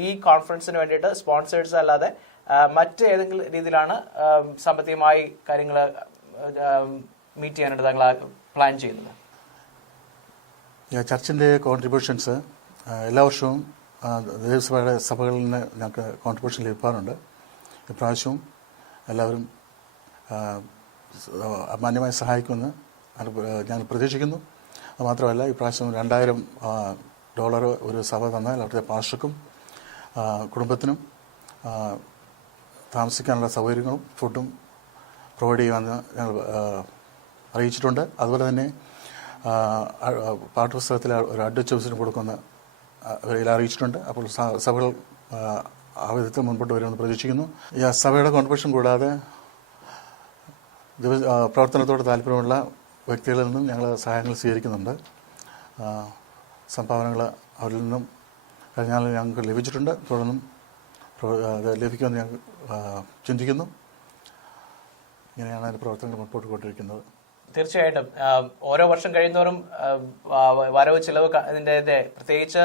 ഈ കോൺഫറൻസിന് വേണ്ടിയിട്ട് സ്പോൺസേഴ്സ് അല്ലാതെ മറ്റ് ഏതെങ്കിലും രീതിയിലാണ് സാമ്പത്തികമായി കാര്യങ്ങൾ മീറ്റ് ചെയ്യാനായിട്ട് താങ്കൾ പ്ലാൻ ചെയ്യുന്നത്? ചർച്ചിൻ്റെ കോൺട്രിബ്യൂഷൻസ് എല്ലാ വർഷവും ദേവസ്വയുടെ സഭകളിൽ നിന്ന് ഞങ്ങൾക്ക് കോൺട്രിബ്യൂഷൻ ലഭിക്കാറുണ്ട്. ഇപ്രാവശ്യവും എല്ലാവരും മാന്യമായി സഹായിക്കുമെന്ന് ഞാൻ പ്രതീക്ഷിക്കുന്നു. അതുമാത്രമല്ല ഇപ്രാവശ്യം $2000 ഒരു സഭ തന്നാൽ അവിടുത്തെ പാസ്റ്റർക്കും കുടുംബത്തിനും താമസിക്കാനുള്ള സൗകര്യങ്ങളും ഫുഡും പ്രൊവൈഡ് ചെയ്യുമെന്ന് ഞങ്ങൾ അറിയിച്ചിട്ടുണ്ട്. അതുപോലെ തന്നെ പാഠപുസ്തകത്തിൽ ഒരു അഡ്വൈസിന് കൊടുക്കുന്ന അവരെല്ലാം അറിയിച്ചിട്ടുണ്ട്. അപ്പോൾ സഭകൾ ആ വിധത്തിൽ മുൻപോട്ട് വരുമെന്ന് പ്രതീക്ഷിക്കുന്നു. ഈ സഭയുടെ കോൺട്രിബ്യൂഷൻ കൂടാതെ പ്രവർത്തനത്തോട് താല്പര്യമുള്ള വ്യക്തികളിൽ നിന്നും ഞങ്ങൾ സഹായങ്ങൾ സ്വീകരിക്കുന്നുണ്ട്. സംഭാവനകൾ അവരിൽ നിന്നും കഴിഞ്ഞാൽ ഞങ്ങൾക്ക് ലഭിച്ചിട്ടുണ്ട്. തുടർന്നും അത് ലഭിക്കുമെന്ന് ഞങ്ങൾ ചിന്തിക്കുന്നു. ഇങ്ങനെയാണ് അതിൻ്റെ പ്രവർത്തനങ്ങൾ മുൻപോട്ട് കൊണ്ടിരിക്കുന്നത്. തീർച്ചയായിട്ടും ഓരോ വർഷം കഴിയുന്നവരും വരവ് ചിലവ് ഇതിൻ്റെ പ്രത്യേകിച്ച്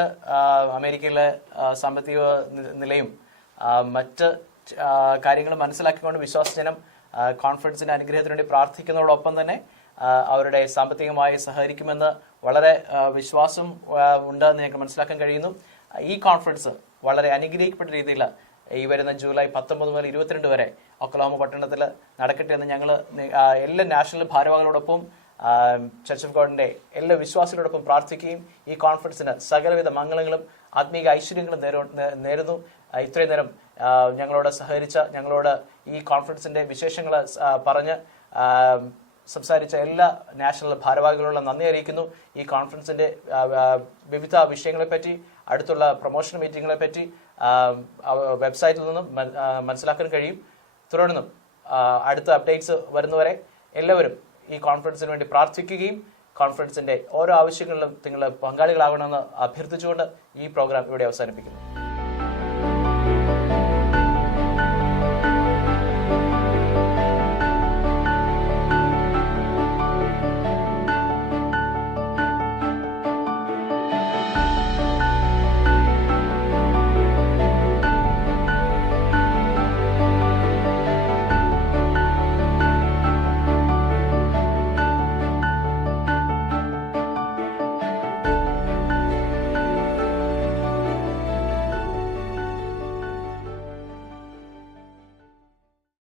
അമേരിക്കയിലെ സാമ്പത്തിക നിലയും മറ്റ് കാര്യങ്ങൾ മനസ്സിലാക്കിക്കൊണ്ട് വിശ്വാസജനം കോൺഫറൻസിന്റെ അനുഗ്രഹത്തിന് വേണ്ടി പ്രാർത്ഥിക്കുന്നതോടൊപ്പം തന്നെ അവരുടെ സാമ്പത്തികമായി സഹകരിക്കുമെന്ന് വളരെ വിശ്വാസം ഉണ്ടെന്ന് ഞങ്ങൾക്ക് മനസ്സിലാക്കാൻ കഴിയുന്നു. ഈ കോൺഫറൻസ് വളരെ അനുഗ്രഹിക്കപ്പെട്ട രീതിയിൽ ഈ വരുന്ന ജൂലൈ 19 മുതൽ 22 വരെ ഒക്ലഹോമ പട്ടണത്തിൽ നടക്കട്ടെ എന്ന് ഞങ്ങൾ എല്ലാ നാഷണൽ ഭാരവാഹികളോടൊപ്പം ചർച്ച് ഓഫ് ഗോഡിന്റെ എല്ലാ വിശ്വാസികളോടൊപ്പം പ്രാർത്ഥിക്കുകയും ഈ കോൺഫറൻസിന് സകലവിധ മംഗളങ്ങളും ആത്മീക ഐശ്വര്യങ്ങളും നേരുന്നു. ഇത്രയും നേരം ഞങ്ങളോട് സഹകരിച്ച, ഞങ്ങളോട് ഈ കോൺഫറൻസിന്റെ വിശേഷങ്ങൾ പറഞ്ഞ് സംസാരിച്ച എല്ലാ നാഷണൽ ഭാരവാഹികളുള്ള നന്ദി അറിയിക്കുന്നു. ഈ കോൺഫറൻസിന്റെ വിവിധ വിഷയങ്ങളെപ്പറ്റി, അടുത്തുള്ള പ്രൊമോഷൻ മീറ്റിങ്ങുകളെ പറ്റി വെബ്സൈറ്റിൽ നിന്നും മനസ്സിലാക്കാൻ കഴിയും. തുടർന്നും അടുത്ത അപ്ഡേറ്റ്സ് വരുന്നവരെ എല്ലാവരും ഈ കോൺഫറൻസിന് വേണ്ടി പ്രാർത്ഥിക്കുകയും കോൺഫറൻസിന്റെ ഓരോ ആവശ്യങ്ങളിലും നിങ്ങൾ പങ്കാളികളാകണമെന്ന് അഭ്യർത്ഥിച്ചുകൊണ്ട് ഈ പ്രോഗ്രാം ഇവിടെ അവസാനിപ്പിക്കുന്നു.